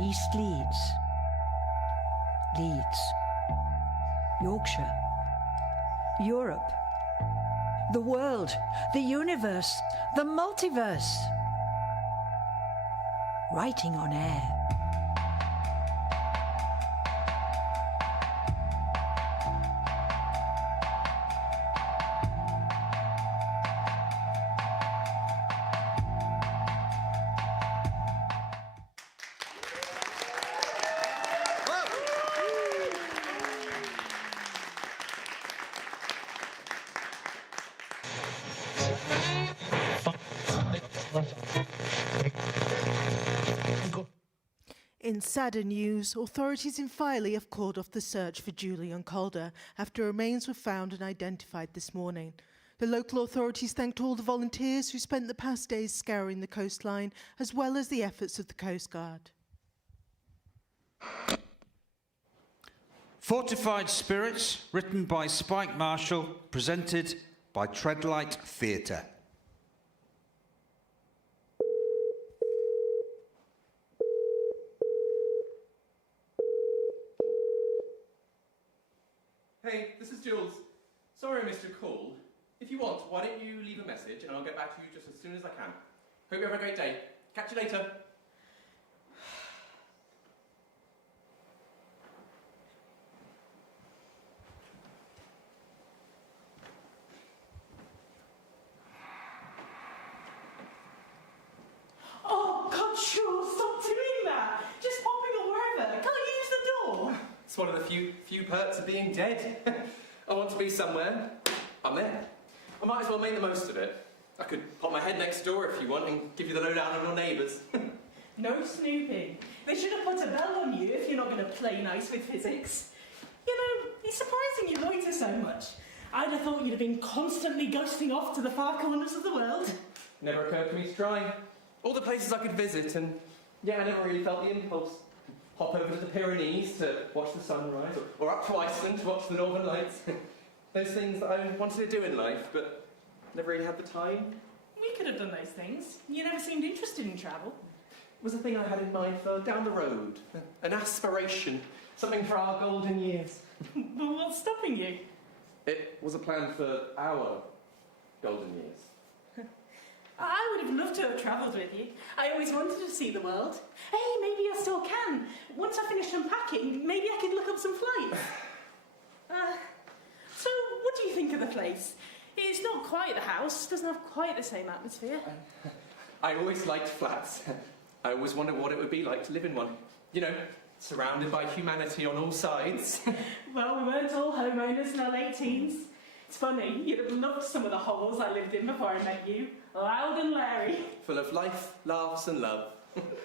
East Leeds. Leeds. Yorkshire. Europe. The world. The universe. The multiverse. Writing on air. In sadder news, authorities in Filey have called off the search for Julian Calder after remains were found and identified this morning. The local authorities thanked all the volunteers who spent the past days scouring the coastline, as well as the efforts of the Coast Guard. Fortified Spirits, written by Spike Marshall, presented by Treadlight Theatre. Hey, this is Jules. Sorry I missed your call. If you want, why don't you leave a message and I'll get back to you just as soon as I can. Hope you have a great day. Catch you later. Oh, God, sure, stop doing that. Just popping up wherever. Can't you use the door? It's one of the few perks of being dead. I want to be somewhere. I'm there. I might as well make the most of it. I could pop my head next door if you want and give you the lowdown on your neighbours. No snooping. They should have put a bell on you if you're not going to play nice with physics. You know, it's surprising you loiter so much. I'd have thought you'd have been constantly ghosting off to the far corners of the world. Never occurred to me to try. All the places I could visit, and yeah, I never really felt the impulse. Hop over to the Pyrenees to watch the sunrise, or up to Iceland to watch the Northern Lights. Those things that I wanted to do in life, but never really had the time. We could have done those things. You never seemed interested in travel. It was a thing I had in mind for down the road. An aspiration. Something for our golden years. But what's stopping you? It was a plan for our golden years. I would have loved to have travelled with you. I always wanted to see the world. Hey, maybe I still can. Once I finish unpacking, maybe I could look up some flights. So, what do you think of the place? It's not quite the house, doesn't have quite the same atmosphere. I always liked flats. I always wondered what it would be like to live in one. You know, surrounded by humanity on all sides. Well, we weren't all homeowners in our late teens. It's funny, you'd have loved some of the hovels I lived in before I met you. Loud and Larry. Full of life, laughs and love.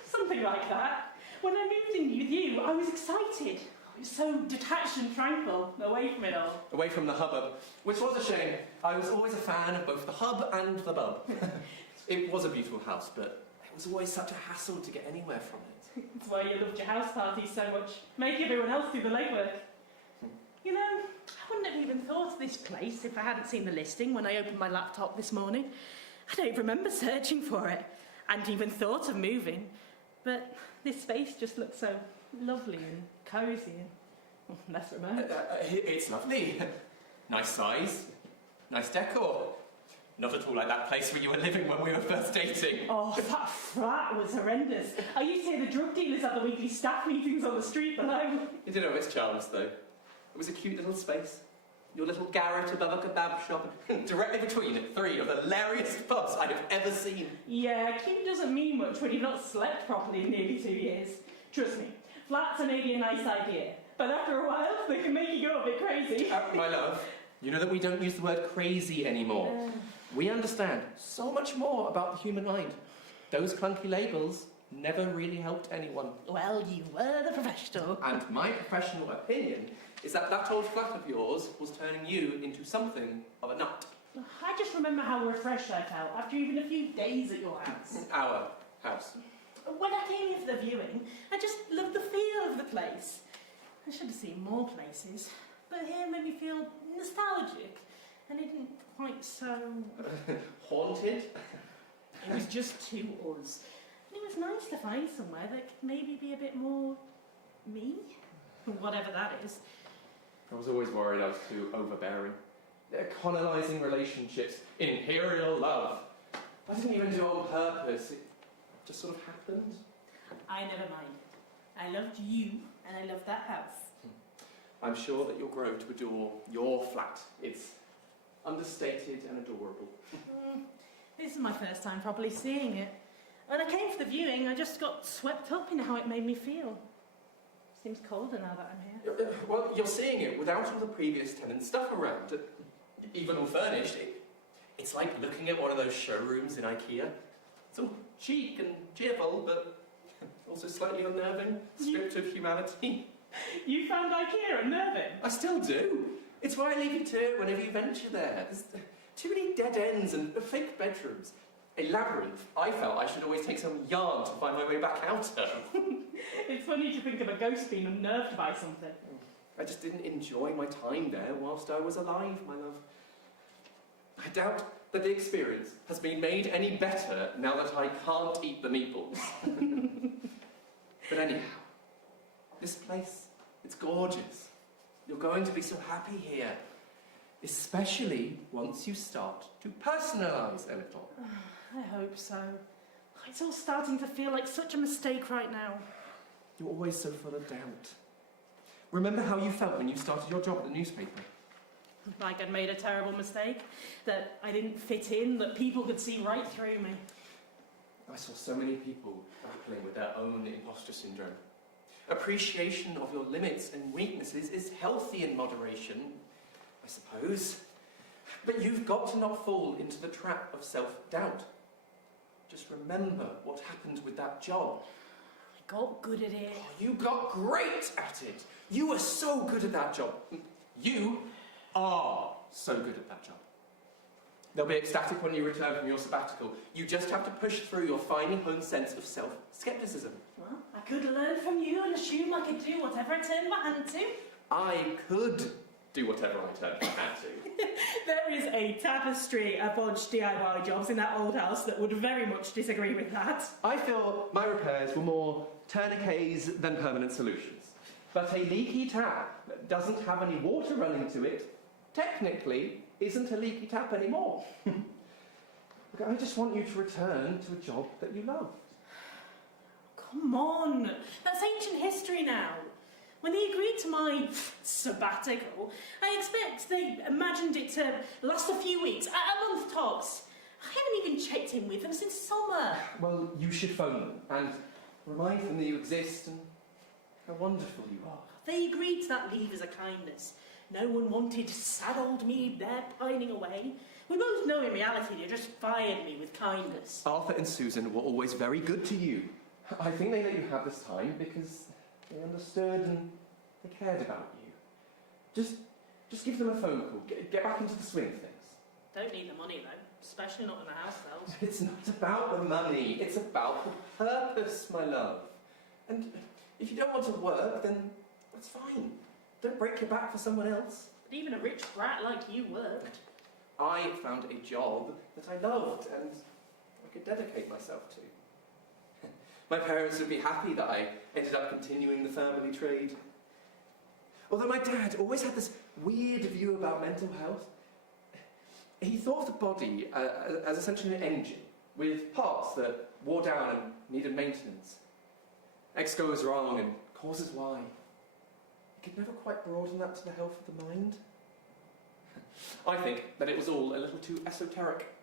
Something like that. When I moved in with you, I was excited. I was so detached and tranquil, away from it all. Away from the hubbub, which was a shame. I was always a fan of both the hub and the bub. It was a beautiful house, but it was always such a hassle to get anywhere from it. That's why you loved your house parties so much. Make everyone else do the legwork. You know, I wouldn't have even thought of this place if I hadn't seen the listing when I opened my laptop this morning. I don't remember searching for it. I hadn't even thought of moving. But this space just looks so lovely and cosy and less remote. It's lovely. Nice size. Nice decor. Not at all like that place where you were living when we were first dating. Oh, that flat was horrendous. I used to hear the drug dealers at the weekly staff meetings on the street below. It did have its charms, though. It was a cute little space. Your little garret above a kebab shop, directly between three of the hilarious pubs I have ever seen. Yeah, cute doesn't mean much when you've not slept properly in nearly 2 years. Trust me, flats are maybe a nice idea, but after a while, they can make you go a bit crazy. My love, you know that we don't use the word crazy anymore. We understand so much more about the human mind. Those clunky labels never really helped anyone. Well, you were the professional. And my professional opinion is that that old flat of yours was turning you into something of a nut. I just remember how refreshed I felt after even a few days at your house. Our house. When I came here for the viewing, I just loved the feel of the place. I should have seen more places, but here made me feel nostalgic, and it didn't quite so... Haunted? It was just to us. And it was nice to find somewhere that could maybe be a bit more me, whatever that is. I was always worried I was too overbearing. Colonising relationships, imperial love. I didn't even do it on purpose. It just sort of happened. I never mind. I loved you, and I loved that house. I'm sure that you'll grow to adore your flat. It's understated and adorable. This is my first time properly seeing it. When I came for the viewing, I just got swept up in how it made me feel. Seems colder now that I'm here. Well, you're seeing it without all the previous tenants' stuff around, even unfurnished. It's like looking at one of those showrooms in IKEA. It's all chic and cheerful, but also slightly unnerving, stripped of humanity. You found IKEA unnerving? I still do. It's why I leave you to it whenever you venture there. There's too many dead ends and fake bedrooms. A labyrinth I felt I should always take some yarn to find my way back out of. It's funny to think of a ghost being unnerved by something. I just didn't enjoy my time there whilst I was alive, my love. I doubt that the experience has been made any better now that I can't eat the meatballs. But anyhow, this place, it's gorgeous. You're going to be so happy here. Especially once you start to personalise a little. I hope so. It's all starting to feel like such a mistake right now. You're always so full of doubt. Remember how you felt when you started your job at the newspaper? Like I'd made a terrible mistake, that I didn't fit in, that people could see right through me. I saw so many people grappling with their own imposter syndrome. Appreciation of your limits and weaknesses is healthy in moderation, I suppose. But you've got to not fall into the trap of self-doubt. Just remember what happened with that job. I got good at it. Oh, you got great at it. You were so good at that job. You are so good at that job. They'll be ecstatic when you return from your sabbatical. You just have to push through your finely honed sense of self-skepticism. Well, I could learn from you and assume I could do whatever I turned my hand to. I could do whatever I turned my hand to. There is a tapestry of bodged DIY jobs in that old house that would very much disagree with that. I feel my repairs were more tourniquets than permanent solutions. But a leaky tap that doesn't have any water running to it, technically, isn't a leaky tap anymore. Look, I just want you to return to a job that you loved. Come on, that's ancient history now. When they agreed to my sabbatical, I expect they imagined it to last a few weeks, a month tops. I haven't even checked in with them since summer. Well, you should phone them and remind them that you exist and how wonderful you are. They agreed to that leave as a kindness. No one wanted sad old me there pining away. We both know in reality they just fired me with kindness. Arthur and Susan were always very good to you. I think they let you have this time because they understood and they cared about you. Just give them a phone call. Get back into the swing of things. Don't need the money though, especially not when the house sells. It's not about the money. It's about the purpose, my love. And if you don't want to work, then that's fine. Don't break your back for someone else. But even a rich brat like you worked. I found a job that I loved and I could dedicate myself to. My parents would be happy that I ended up continuing the family trade. Although my dad always had this weird view about mental health. He thought of the body as essentially an engine with parts that wore down and needed maintenance. X goes wrong and causes Y. He could never quite broaden that to the health of the mind. I think that it was all a little too esoteric.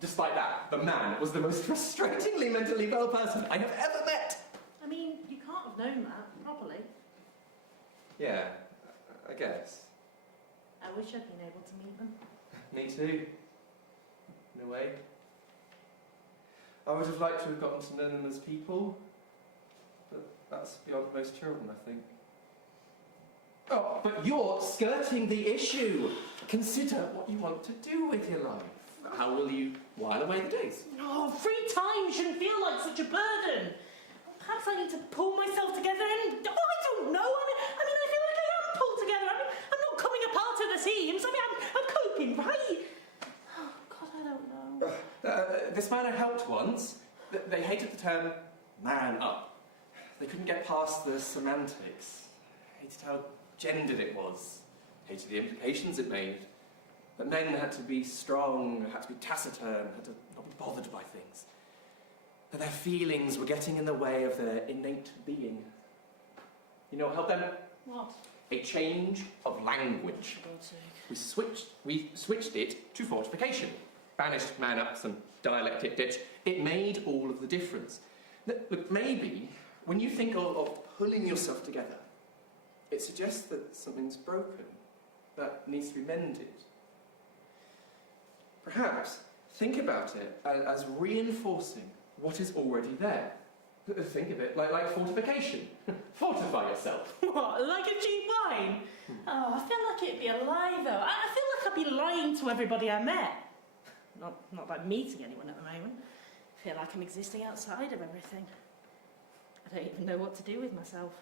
Despite that, the man was the most frustratingly mentally well person I have ever met. I mean, you can't have known that properly. Yeah, I guess. I wish I'd been able to meet them. Me too. In a way. I would have liked to have gotten to know them as people, but that's beyond most children, I think. Oh, but you're skirting the issue. Consider what you want to do with your life. How will you while away the days? Oh, free time shouldn't feel like such a burden. Perhaps I need to pull myself together and... Oh, I don't know. I mean, I feel like I am pulled together. I'm not coming apart at the seams. I mean, I'm coping, right? Oh, God, I don't know. This man I helped once, they hated the term man up. They couldn't get past the semantics. Hated how gendered it was. Hated the implications it made. That men had to be strong, had to be taciturn, had to not be bothered by things. That their feelings were getting in the way of their innate being. You know what helped them? What? A change of language. For God's sake. We switched it to fortification. Banished man-ups and dialectic ditch. It made all of the difference. Look, maybe when you think of pulling yourself together, it suggests that something's broken, that needs to be mended. Perhaps think about it as reinforcing what is already there. Think of it like fortification. Fortify yourself. What, like a cheap wine? Oh, I feel like it'd be a lie, though. I feel like I'd be lying to everybody I met. Not by meeting anyone at the moment. I feel like I'm existing outside of everything. I don't even know what to do with myself.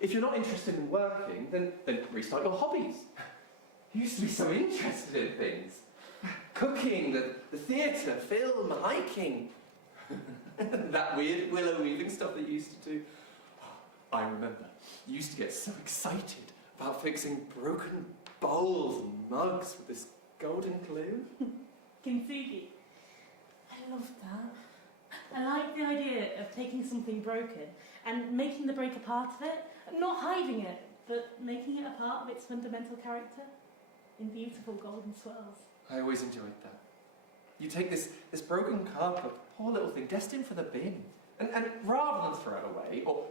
If you're not interested in working, then restart your hobbies. You used to be so interested in things. Cooking, the theatre, film, hiking. That weird willow weaving stuff that you used to do. I remember. You used to get so excited about fixing broken bowls and mugs with this golden glue. Kintsugi. I love that. I like the idea of taking something broken and making the break a part of it. Not hiding it, but making it a part of its fundamental character in beautiful golden swirls. I always enjoyed that. You take this broken cup, a poor little thing destined for the bin, and rather than throw it away, or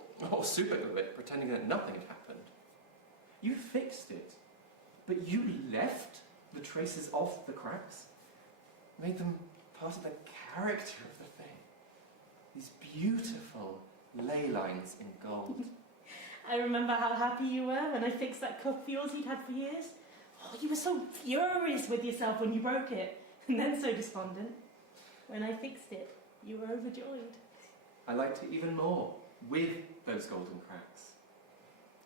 superglue it, pretending that nothing had happened, you fixed it, but you left the traces of the cracks, made them part of the character of the thing. These beautiful ley lines in gold. I remember how happy you were when I fixed that cup of yours you'd had for years. Oh, you were so furious with yourself when you broke it, and then so despondent. When I fixed it, you were overjoyed. I liked it even more with those golden cracks.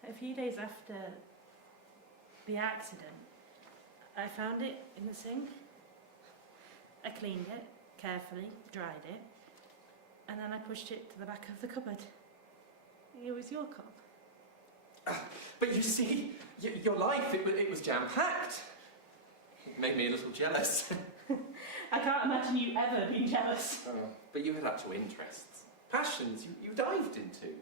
A few days after the accident, I found it in the sink. I cleaned it carefully, dried it, and then I pushed it to the back of the cupboard. It was your cup. But you see, your life, it was jam-packed. It made me a little jealous. I can't imagine you ever being jealous. Oh, but you had actual interests, passions you dived into.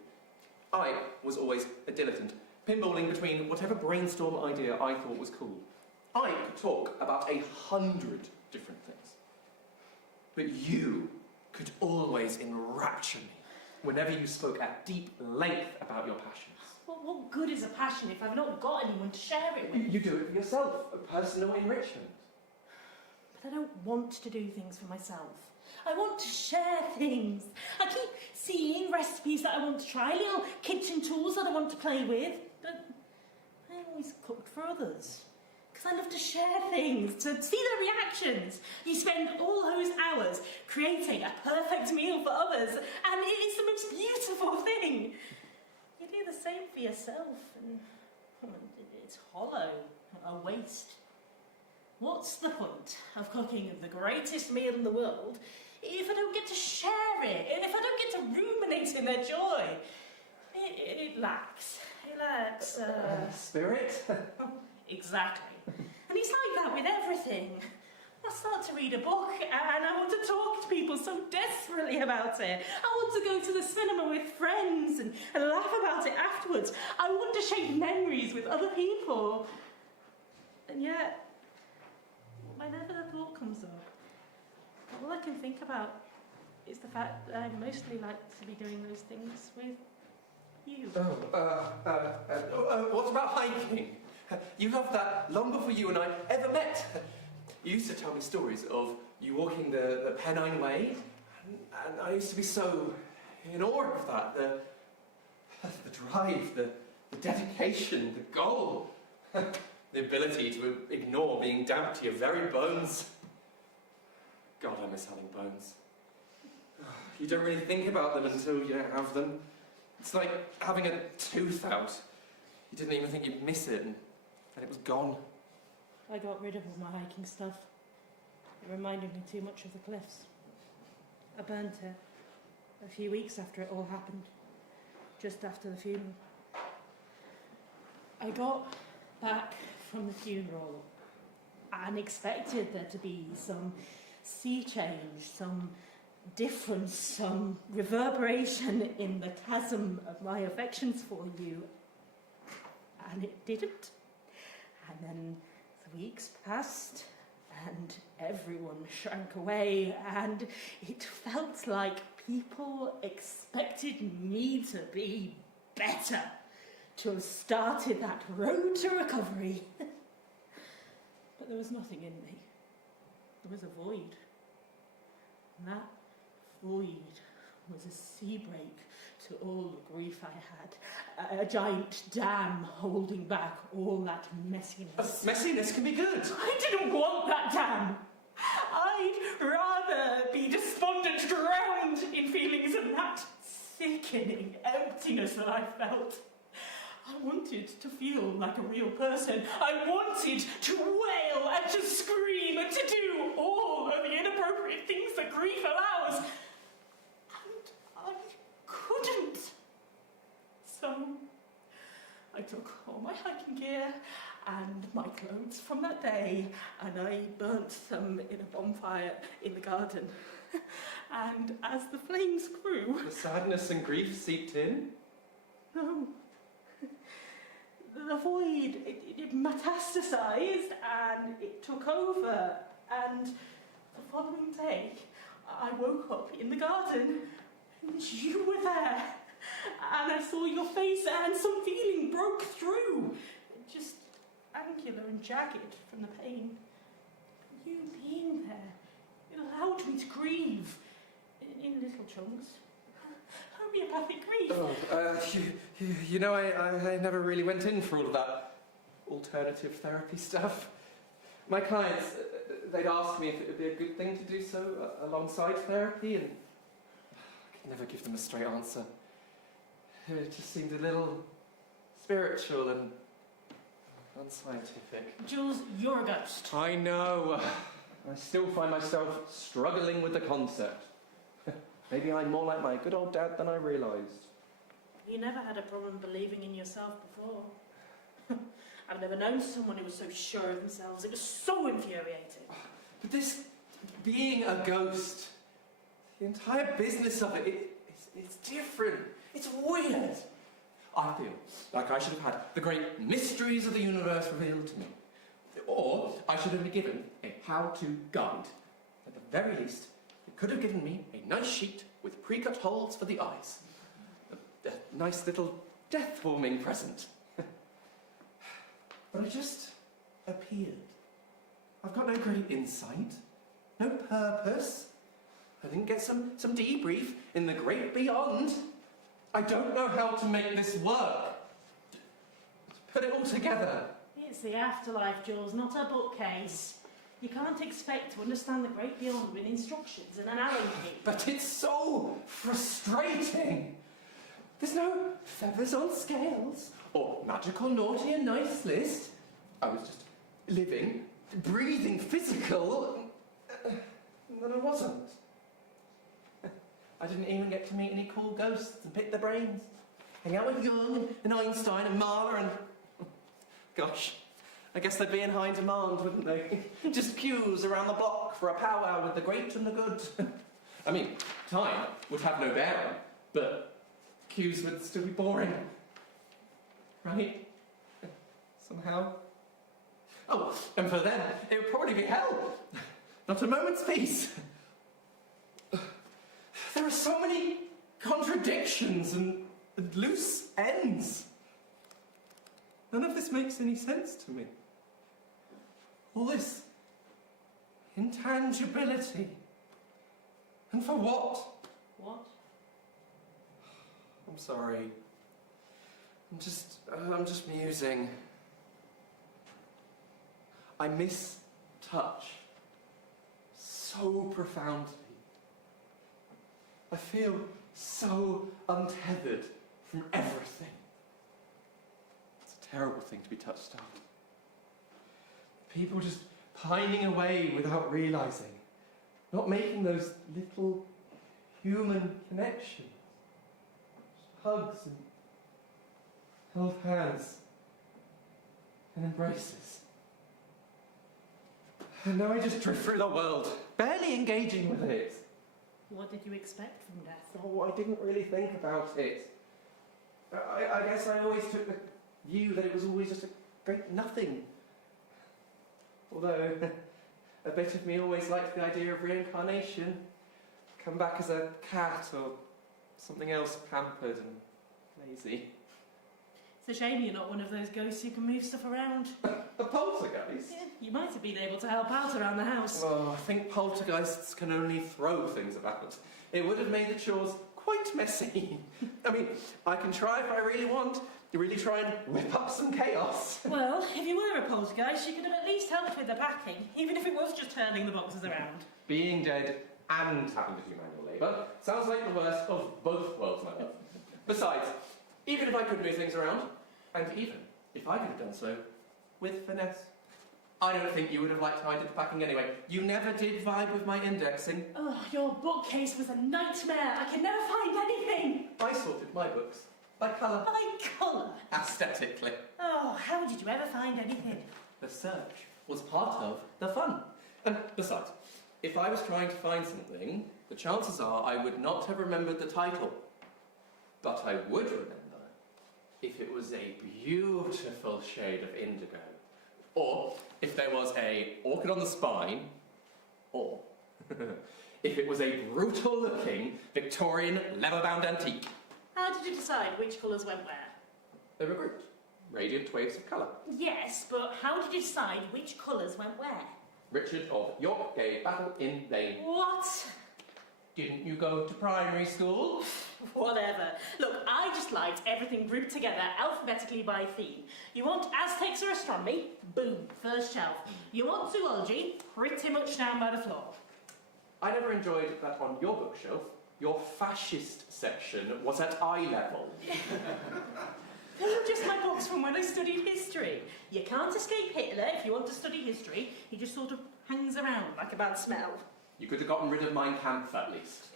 I was always a dilettante, pinballing between whatever brainstorm idea I thought was cool. I could talk about 100 different things. But you could always enrapture me whenever you spoke at deep length about your passions. Well, what good is a passion if I've not got anyone to share it with? You do it for yourself, a personal enrichment. But I don't want to do things for myself. I want to share things. I keep seeing recipes that I want to try, little kitchen tools that I want to play with, but I always cook for others. Because I love to share things, to see their reactions. You spend all those hours creating a perfect meal for others, and it is the most beautiful thing. You do the same for yourself, and it's hollow, a waste. What's the point of cooking the greatest meal in the world if I don't get to share it, and if I don't get to ruminate in their joy? It lacks. It lacks, Spirit? Exactly. And it's like that with everything. I start to read a book and I want to talk to people so desperately about it. I want to go to the cinema with friends and laugh about it afterwards. I want to shape memories with other people. And yet, whenever the thought comes up, all I can think about is the fact that I mostly like to be doing those things with you. What about hiking? You loved that long before you and I ever met. You used to tell me stories of you walking the Pennine Way, and I used to be so in awe of that. The drive, the dedication, the goal, the ability to ignore being damp to your very bones. God, I miss having bones. You don't really think about them until you don't have them. It's like having a tooth out. You didn't even think you'd miss it, and it was gone. I got rid of all my hiking stuff. It reminded me too much of the cliffs. I burnt it. a few weeks after it all happened, just after the funeral. I got back from the funeral and expected there to be some sea change, some difference, some reverberation in the chasm of my affections for you. And it didn't. And then the weeks passed and everyone shrank away, and it felt like people expected me to be better, to have started that road to recovery. But there was nothing in me. There was a void. And that void was a sea break to all the grief I had. A giant dam holding back all that messiness. Messiness can be good. I didn't want that dam. I'd rather be despondent, drowned in feelings of that sickening emptiness that I felt. I wanted to feel like a real person. I wanted to wail and to scream and to do all of the inappropriate things that grief allows. And I couldn't. So I took all my hiking gear and my clothes from that day, and I burnt them in a bonfire in the garden. And as the flames grew... The sadness and grief seeped in? No. The void, it metastasized and it took over, and the following day I woke up in the garden and you were there, and I saw your face and some feeling broke through, just angular and jagged from the pain. You being there, it allowed me to grieve in little chunks. Homeopathic grief. Oh, you know, I never really went in for all of that alternative therapy stuff. My clients, they'd ask me if it would be a good thing to do so alongside therapy, and I could never give them a straight answer. It just seemed a little spiritual and unscientific. Jules, you're a ghost. I know. I still find myself struggling with the concept. Maybe I'm more like my good old dad than I realised. You never had a problem believing in yourself before. I've never known someone who was so sure of themselves. It was so infuriating. But this being a ghost, the entire business of it's different. It's weird. I feel like I should have had the great mysteries of the universe revealed to me. Or I should have been given a how-to guide. At the very least, it could have given me a nice sheet with pre-cut holes for the eyes. A nice little death-warming present. But I just appeared. I've got no great insight, no purpose. I didn't get some debrief in the great beyond. I don't know how to make this work. To put it all together. It's the afterlife, Jules, not a bookcase. You can't expect to understand the great beyond with instructions and an arrow key. But it's so frustrating. There's no feathers on scales or magical naughty and nice list. I was just living, breathing physical, and then I wasn't. I didn't even get to meet any cool ghosts and pick their brains. Hang out with Jung and Einstein and Mahler and... Gosh, I guess they'd be in high demand, wouldn't they? Just queues around the block for a powwow with the great and the good. I mean, time would have no bearing, but queues would still be boring. Right? Somehow. Oh, and for them, it would probably be hell. Not a moment's peace. There are so many contradictions and loose ends. None of this makes any sense to me. All this intangibility. And for what? What? I'm sorry. I'm just musing. I miss touch so profoundly. I feel so untethered from everything. It's a terrible thing to be touched on. People just pining away without realising, not making those little human connection. Hugs and held hands and embraces. And now I just drift through the world, barely engaging with it. What did you expect from death? Oh, I didn't really think about it. I guess I always took the view that it was always just a great nothing. Although, a bit of me always liked the idea of reincarnation. Come back as a cat or something else pampered and lazy. It's a shame you're not one of those ghosts who can move stuff around. A poltergeist? Yeah, you might have been able to help out around the house. Oh, I think poltergeists can only throw things about. It would have made the chores quite messy. I mean, I can try if I really want. Really try and whip up some chaos. Well, if you were a poltergeist, you could have at least helped with the packing, even if it was just turning the boxes around. Being dead and having to do manual labour sounds like the worst of both worlds, my love. Besides, even if I could move things around, and even if I could have done so with finesse, I don't think you would have liked how I did the packing anyway. You never did vibe with my indexing. Oh, your bookcase was a nightmare. I can never find anything. I sorted my books by colour. By colour? Aesthetically. Oh, how did you ever find anything? The search was part of the fun. And besides, if I was trying to find something, the chances are I would not have remembered the title. But I would remember if it was a beautiful shade of indigo, or if there was a orchid on the spine, or if it was a brutal-looking Victorian leather-bound antique. How did you decide which colours went where? They were grouped. Radiant waves of colour. Yes, but how did you decide which colours went where? Richard of York gave battle in vain. What? Didn't you go to primary school? Whatever. Look, I just liked everything grouped together alphabetically by theme. You want Aztecs or astronomy? Boom, first shelf. You want zoology? Pretty much down by the floor. I never enjoyed that on your bookshelf, your fascist section was at eye level. They were just my books from when I studied history. You can't escape Hitler if you want to study history. He just sort of hangs around like a bad smell. You could have gotten rid of Mein Kampf at least.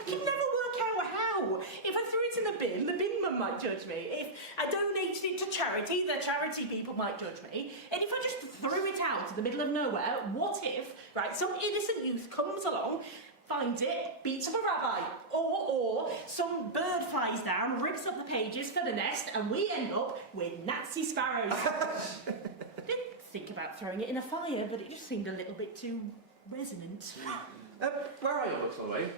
I can never work out how. If I threw it in the bin man might judge me. If I donated it to charity, the charity people might judge me. And if I just threw it out in the middle of nowhere, what if, right, some innocent youth comes along, finds it, beats up a rabbi, or some bird flies down, rips up the pages for the nest, and we end up with Nazi sparrows. Didn't think about throwing it in a fire, but it just seemed a little bit too resonant. Where are your books, by the way?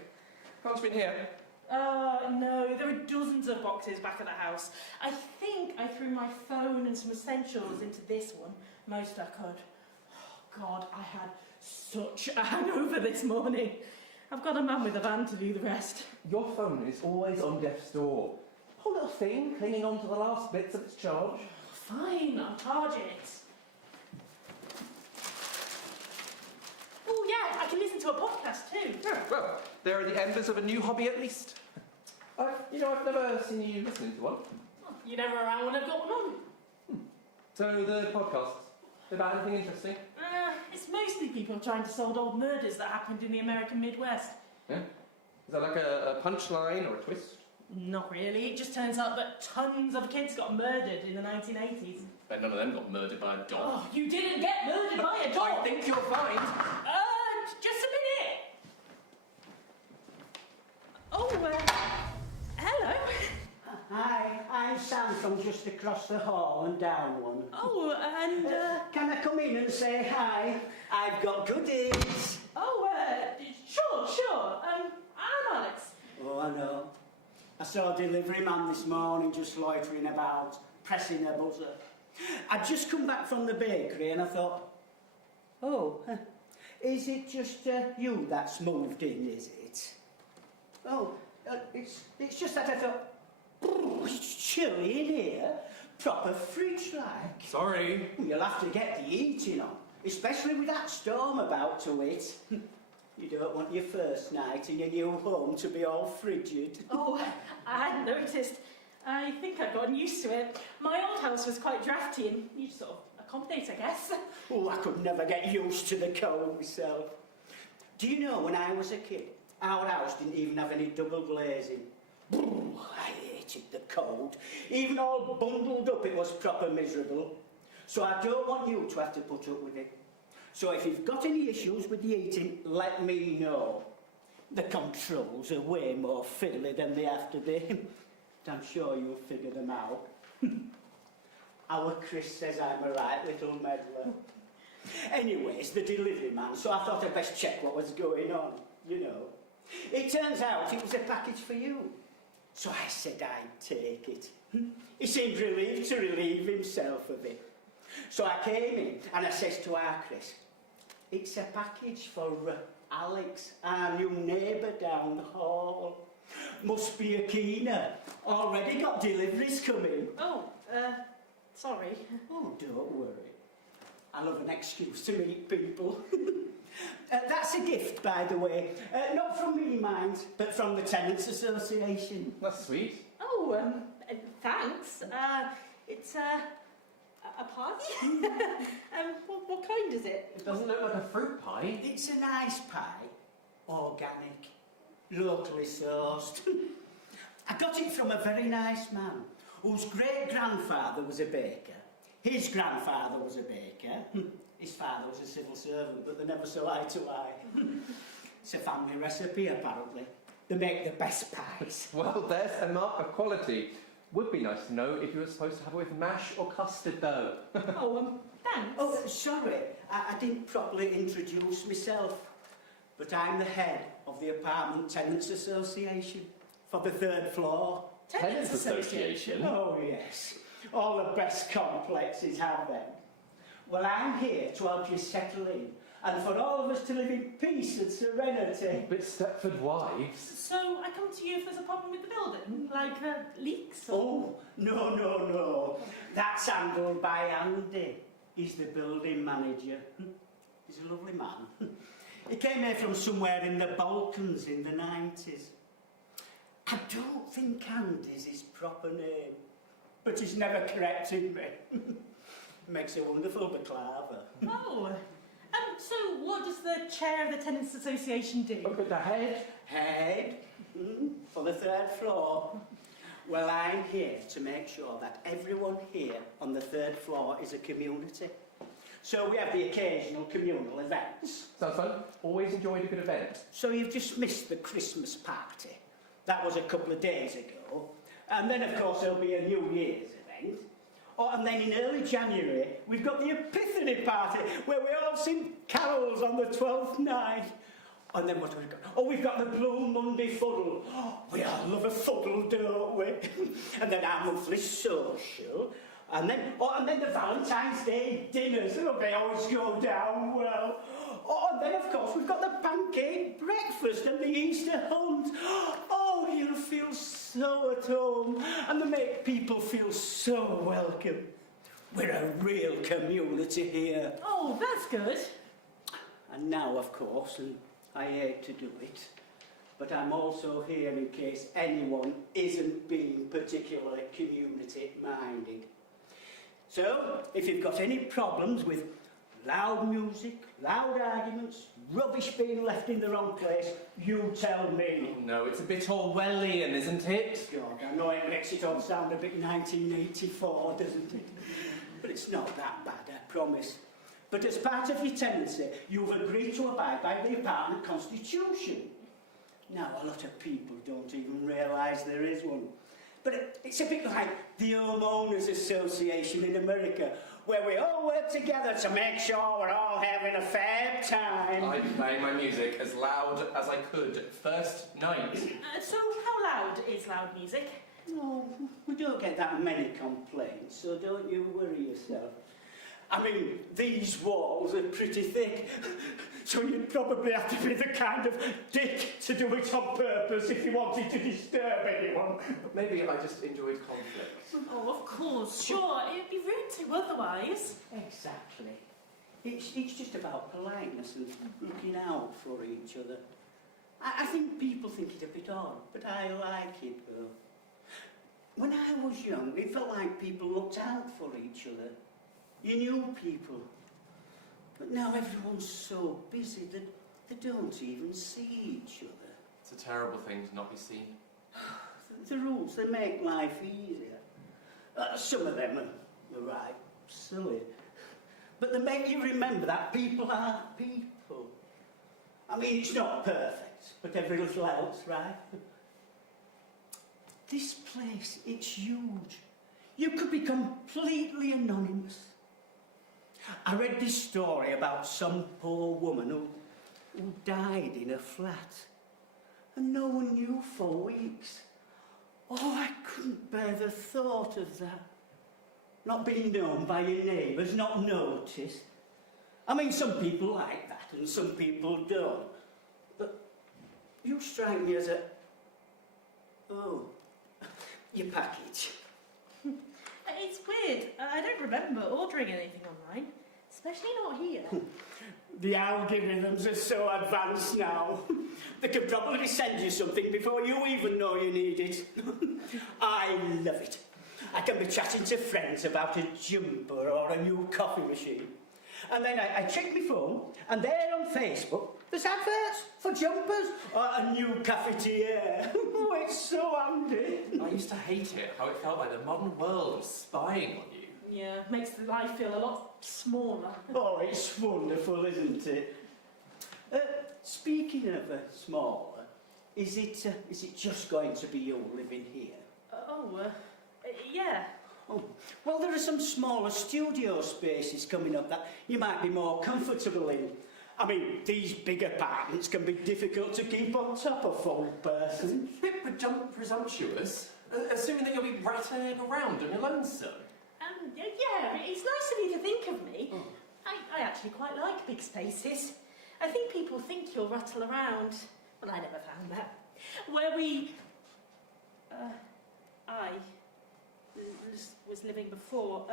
Can't you in here? No, there are dozens of boxes back at the house. I think I threw my phone and some essentials into this one. Most I could. Oh, God, I had such a hangover this morning. I've got a man with a van to do the rest. Your phone is always on death's door. Whole little thing clinging on to the last bits of its charge. Fine, I'll charge it. Oh, yeah, I can listen to a podcast too. Yeah, well, there are the embers of a new hobby at least. I've never seen you listening to one. Oh, you're never around when I've got one on. So the podcasts, about anything interesting? It's mostly people trying to solve old murders that happened in the American Midwest. Yeah? Is that like a punchline or a twist? Not really. It just turns out that tons of kids got murdered in the 1980s. Bet none of them got murdered by a dog. Oh, you didn't get murdered by a dog! I think you'll find. Just a minute! Oh, hello. Hi, I'm Sam from just across the hall and down one. Oh, and, Can I come in and say hi? I've got goodies. sure. I'm Alex. Oh, I know. I saw a delivery man this morning just loitering about, pressing a buzzer. I'd just come back from the bakery and I thought, oh, is it just you that's moved in, is it? Oh, it's just that I thought, it's chilly in here, proper fridge-like. Sorry. You'll have to get the heating on, especially with that storm about to hit. You don't want your first night in your new home to be all frigid. Oh, I hadn't noticed. I think I've gotten used to it. My old house was quite drafty and you sort of accommodate, I guess. Oh, I could never get used to the cold myself. Do you know, when I was a kid, Our house didn't even have any double glazing. Brrr, I hated the cold. Even all bundled up, it was proper miserable. So I don't want you to have to put up with it. So if you've got any issues with the heating, let me know. The controls are way more fiddly than they have to be. But I'm sure you'll figure them out. Our Chris says I'm a right little meddler. Anyways, the delivery man, so I thought I'd best check what was going on, you know. It turns out it was a package for you. So I said I'd take it. He seemed relieved to relieve himself of it. So I came in and I says to our Chris, it's a package for Alex, our new neighbour down the hall. Must be a keener. Already got deliveries coming. Oh, sorry. Oh, don't worry. I love an excuse to meet people. That's a gift, by the way. Not from me, mind, but from the Tenants Association. That's sweet. Oh, thanks. It's a party? What kind is it? It doesn't look like a fruit pie. It's a nice pie. Organic. Locally sourced. I got it from a very nice man whose great-grandfather was a baker. His grandfather was a baker. His father was a civil servant, but they never saw eye to eye. It's a family recipe, apparently. They make the best pies. Well, there's a mark of quality. Would be nice to know if you were supposed to have it with mash or custard, though. Oh, thanks. Oh, sorry, I didn't properly introduce myself. But I'm the head of the Apartment Tenants Association for the 3rd floor. Tenants Association? Oh, yes. All the best complexes have them. Well, I'm here to help you settle in and for all of us to live in peace and serenity. But Stepford wives? So I come to you if there's a problem with the building, like leaks? Or... Oh, no. That's handled by Andy. He's the building manager. He's a lovely man. He came here from somewhere in the Balkans in the 90s. I don't think Andy's his proper name, but he's never corrected me. Makes a wonderful baklava. Oh, so what does the chair of the Tenants Association do? Oh, but the head? Head? For the 3rd floor. Well, I'm here to make sure that everyone here on the 3rd floor is a community. So we have the occasional communal events. Sounds fun. Always enjoyed a good event. So you've just missed the Christmas party. That was a couple of days ago. And then, of course, there'll be a New Year's event. Oh, and then in early January, we've got the Epiphany party, where we all sing carols on the 12th night. And then what have we got? Oh, we've got the Blue Monday fuddle. Oh, we all love a fuddle, don't we? And then our monthly social. And then the Valentine's Day dinners. Oh, they always go down well. Oh, and then, of course, we've got the pancake breakfast and the Easter hunt. Oh, you'll feel so at home. And they make people feel so welcome. We're a real community here. Oh, that's good. And now, of course, and I hate to do it, but I'm also here in case anyone isn't being particularly community-minded. So, if you've got any problems with loud music, loud arguments, rubbish being left in the wrong place, you tell me. Oh, no, it's a bit Orwellian, isn't it? God, I know it makes it all sound a bit 1984, doesn't it? But it's not that bad, I promise. But as part of your tenancy, you've agreed to abide by the apartment constitution. Now, a lot of people don't even realise there is one. But it's a bit like the Homeowners Association in America, where we all work together to make sure we're all having a fair time. I'd be playing my music as loud as I could first night. So how loud is loud music? No, we don't get that many complaints, so don't you worry yourself. I mean, these walls are pretty thick, so you'd probably have to be the kind of dick to do it on purpose if you wanted to disturb anyone. Maybe I just enjoyed conflict. Oh, of course, sure. It'd be rude to otherwise. Exactly. It's just about politeness and looking out for each other. I think people think it a bit odd, but I like it, though. When I was young, it felt like people looked out for each other. You knew people. But now everyone's so busy that they don't even see each other. It's a terrible thing to not be seen. The rules, they make life easier. Some of them are right, silly. But they make you remember that people are people. I mean, it's not perfect, but every little helps, right? This place, it's huge. You could be completely anonymous. I read this story about some poor woman who died in a flat, and no one knew for weeks. Oh, I couldn't bear the thought of that. Not being known by your neighbours, not noticed. I mean, some people like that and some people don't. But you strike me as a... Oh, your package. It's weird. I don't remember ordering anything online, especially not here. The algorithms are so advanced now. They can probably send you something before you even know you need it. I love it. I can be chatting to friends about a jumper or a new coffee machine. And then I check my phone, and there on Facebook, there's adverts for jumpers or a new cafetiere. Oh, it's so handy. I used to hate it, how it felt like the modern world was spying on you. Yeah, makes the life feel a lot smaller. Oh, it's wonderful, isn't it? Speaking of smaller, is it just going to be you living here? Yeah. Oh, well, there are some smaller studio spaces coming up that you might be more comfortable in. I mean, these big apartments can be difficult to keep on top of for a person. It's a bit presumptuous, assuming that you'll be rattling around on your lonesome. Yeah, it's nice of you to think of me. Oh. I actually quite like big spaces. I think people think you'll rattle around. Well, I never found that. Where I was living before,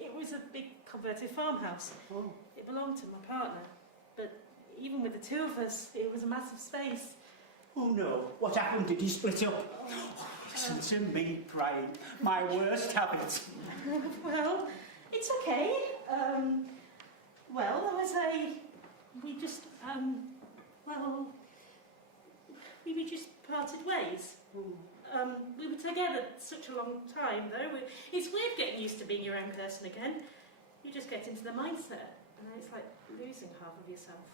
it was a big converted farmhouse. Oh. It belonged to my partner. But even with the two of us, it was a massive space. Oh no, what happened? Did he split up? Oh, listen to me crying. My worst habit. Well, it's okay. We just parted ways. We were together such a long time, though. It's weird getting used to being your own person again. You just get into the mindset, and it's like losing half of yourself.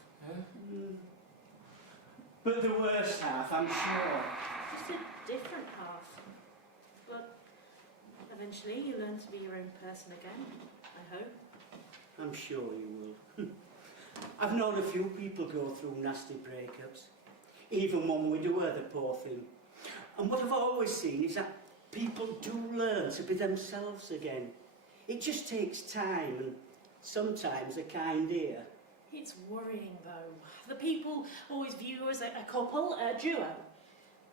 But the worst half, I'm sure. Just a different half. But eventually you learn to be your own person again, I hope. I'm sure you will. I've known a few people go through nasty breakups. Even one widower, the poor thing. And what I've always seen is that people do learn to be themselves again. It just takes time and sometimes a kind ear. It's worrying, though. The people always view you as a couple, a duo.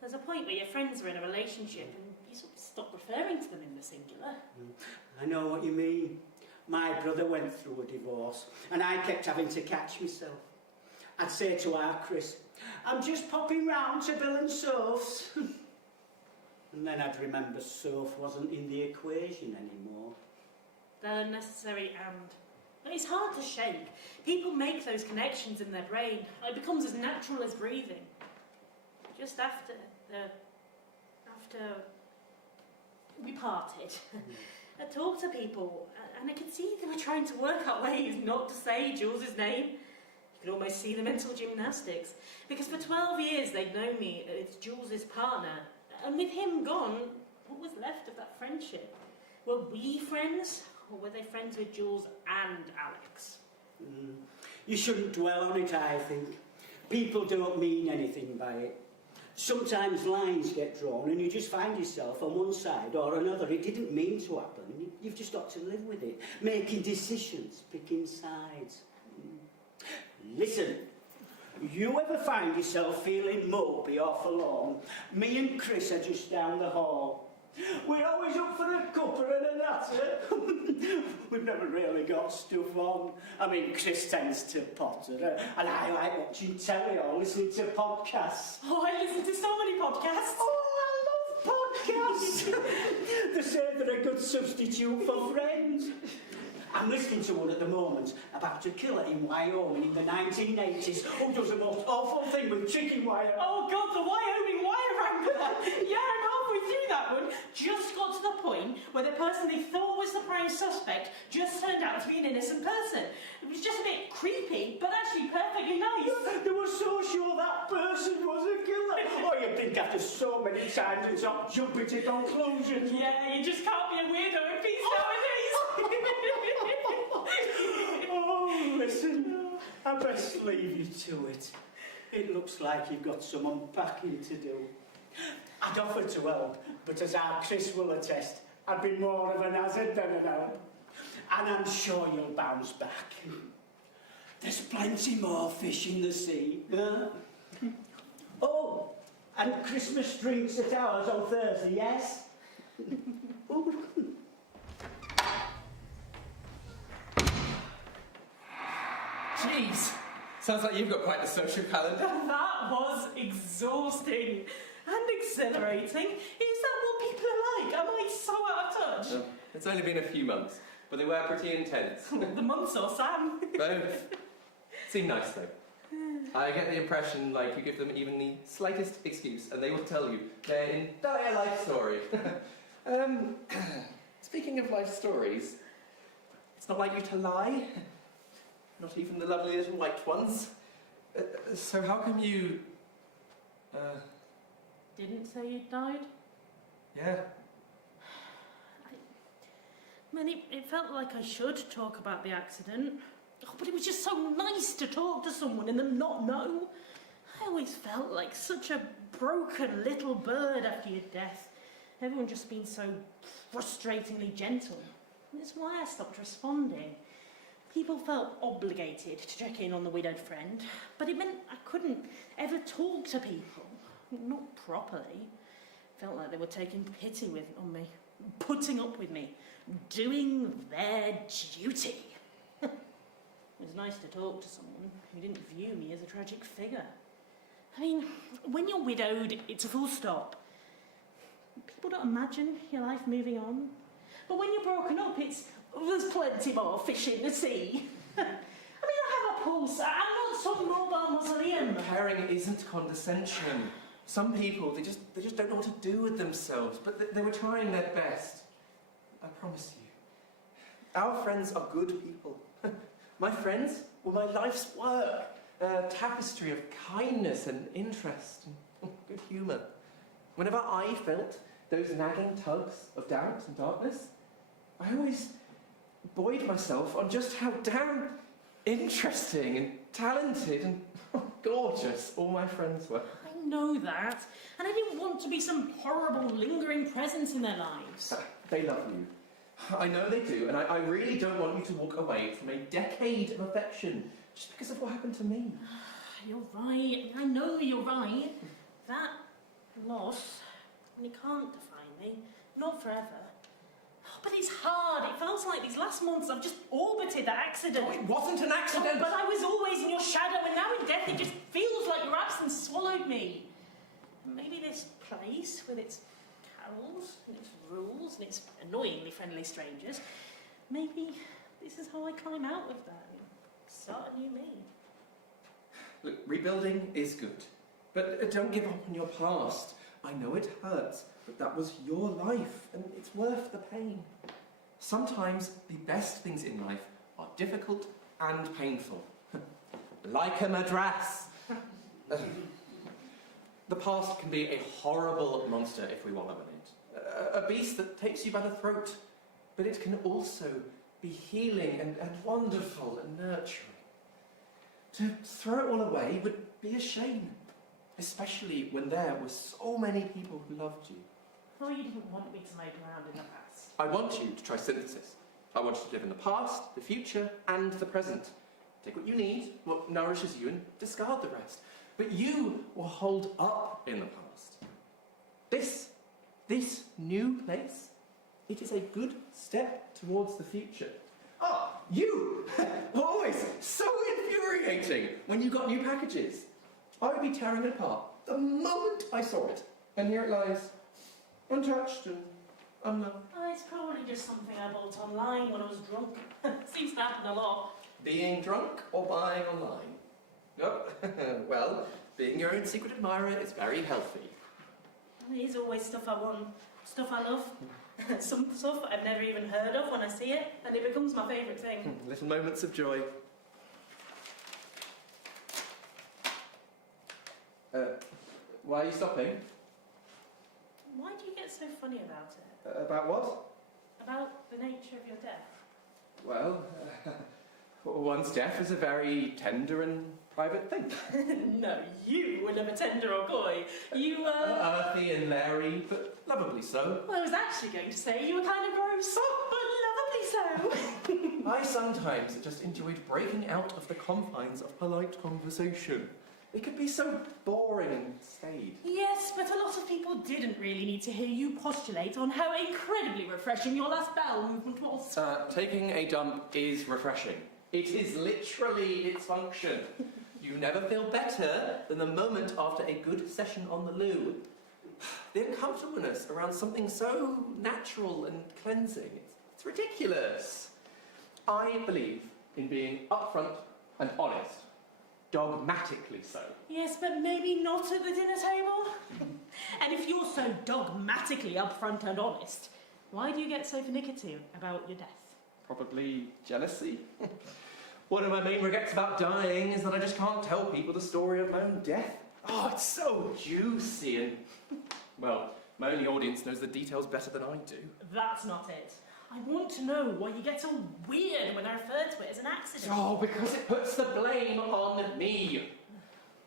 There's a point where your friends are in a relationship and you sort of stop referring to them in the singular. I know what you mean. My brother went through a divorce and I kept having to catch myself. I'd say to our Chris, I'm just popping round to Bill and Soph's. And then I'd remember Soph wasn't in the equation anymore. They're necessary but it's hard to shake. People make those connections in their brain. It becomes as natural as breathing. Just after we parted, I talked to people and I could see they were trying to work out ways not to say Jules's name. You could almost see the mental gymnastics. Because for 12 years they'd known me as Jules's partner, and with him gone, what was left of that friendship? Were we friends? Or were they friends with Jules and Alex? You shouldn't dwell on it, I think. People don't mean anything by it. Sometimes lines get drawn and you just find yourself on one side or another. It didn't mean to happen. You've just got to live with it. Making decisions, picking sides. Listen, you ever find yourself feeling mopey or forlorn? Me and Chris are just down the hall. We're always up for a cuppa and a natter. We've never really got stuff on. I mean, Chris tends to potter, and I like watching telly or listening to podcasts. Oh, I listen to so many podcasts. Oh, I love podcasts. They say they're a good substitute for friends. I'm listening to one at the moment about a killer in Wyoming in the 1980s who does the most awful thing with chicken wire. Oh God, the Wyoming wire wrangler! Yeah, I'm halfway through that one. Just got to the point where the person they thought was the prime suspect just turned out to be an innocent person. It was just a bit creepy, but actually perfectly nice. They were so sure that person was a killer. Oh, you'd think after so many times and stop jumping to conclusions. Yeah, you just can't be a weirdo in peace nowadays. Oh, listen, I best leave you to it. It looks like you've got some unpacking to do. I'd offered to help, but as our Chris will attest, I'd be more of an hazard than an help. And I'm sure you'll bounce back. There's plenty more fish in the sea. Huh? Oh, and Christmas drinks at ours on Thursday, yes? Jeez, sounds like you've got quite the social calendar. That was exhausting and exhilarating. Is that what people are like? Am I so out of touch? It's only been a few months, but they were pretty intense. The months or Sam? Both. Seem nice though. I get the impression like you give them even the slightest excuse and they will tell you their entire life story. Speaking of life stories, it's not like you to lie. Not even the lovely little white ones. So how come you... Didn't say you died? Yeah. It felt like I should talk about the accident. Oh, but it was just so nice to talk to someone and them not know. I always felt like such a broken little bird after your death. Everyone just being so frustratingly gentle. And it's why I stopped responding. People felt obligated to check in on the widowed friend, but it meant I couldn't ever talk to people. Not properly. Felt like they were taking pity on me, putting up with me, doing their duty. It was nice to talk to someone who didn't view me as a tragic figure. I mean, when you're widowed, it's a full stop. People don't imagine your life moving on. But when you're broken up, there's plenty more fish in the sea. I mean, I have a pulse. I'm not some mobile mausoleum. Comparing isn't condescension. Some people, they just don't know what to do with themselves, but they were trying their best. I promise you. Our friends are good people. My friends were my life's work. A tapestry of kindness and interest and good humour. Whenever I felt those nagging tugs of doubt and darkness, I always buoyed myself on just how damn interesting and talented and gorgeous all my friends were. I know that, and I didn't want to be some horrible lingering presence in their lives. They love you. I know they do, and I really don't want you to walk away from a decade of affection just because of what happened to me. You're right. I know you're right. That loss, it can't define me. Not forever. But it's hard. It feels like these last months I've just orbited that accident. Oh, it wasn't an accident! But I was always in your shadow, and now in death it just feels like your absence swallowed me. Maybe this place, with its carols and its rules and its annoyingly friendly strangers, maybe this is how I climb out of that and start a new me. Look, rebuilding is good, but don't give up on your past. I know it hurts, but that was your life, and it's worth the pain. Sometimes the best things in life are difficult and painful. Like a madras. The past can be a horrible monster if we wallow in it. A beast that takes you by the throat, but it can also be healing and wonderful and nurturing. To throw it all away would be a shame, especially when there were so many people who loved you. Oh, you didn't want me to make around in the past. I want you to try synthesis. I want you to live in the past, the future, and the present. Take what you need, what nourishes you, and discard the rest. But you will hold up in the past. This new place, it is a good step towards the future. Oh, you were always so infuriating when you got new packages. I would be tearing it apart the moment I saw it. And here it lies, untouched and Oh no. Oh, it's probably just something I bought online when I was drunk. Seems to happen a lot. Being drunk or buying online? Oh, well, being your own secret admirer is very healthy. There's always stuff I want, stuff I love. Some stuff I've never even heard of when I see it, and it becomes my favourite thing. Little moments of joy. Why are you stopping? Why do you get so funny about it? About what? About the nature of your death? Well, one's death is a very tender and private thing. No, you were never tender or coy. You, Earthy and leery, but lovably so. Well, I was actually going to say you were kind of gross, but lovably so. I sometimes just enjoyed breaking out of the confines of polite conversation. It could be so boring and staid. Yes, but a lot of people didn't really need to hear you postulate on how incredibly refreshing your last bowel movement was. Taking a dump is refreshing. It is literally its function. You never feel better than the moment after a good session on the loo. The uncomfortableness around something so natural and cleansing, it's ridiculous. I believe in being upfront and honest. Dogmatically so. Yes, but maybe not at the dinner table. And if you're so dogmatically upfront and honest, why do you get so finicky about your death? Probably jealousy. One of my main regrets about dying is that I just can't tell people the story of my own death. Oh, it's so juicy and... Well, my only audience knows the details better than I do. That's not it. I want to know why you get so weird when I refer to it as an accident. Oh, because it puts the blame on me.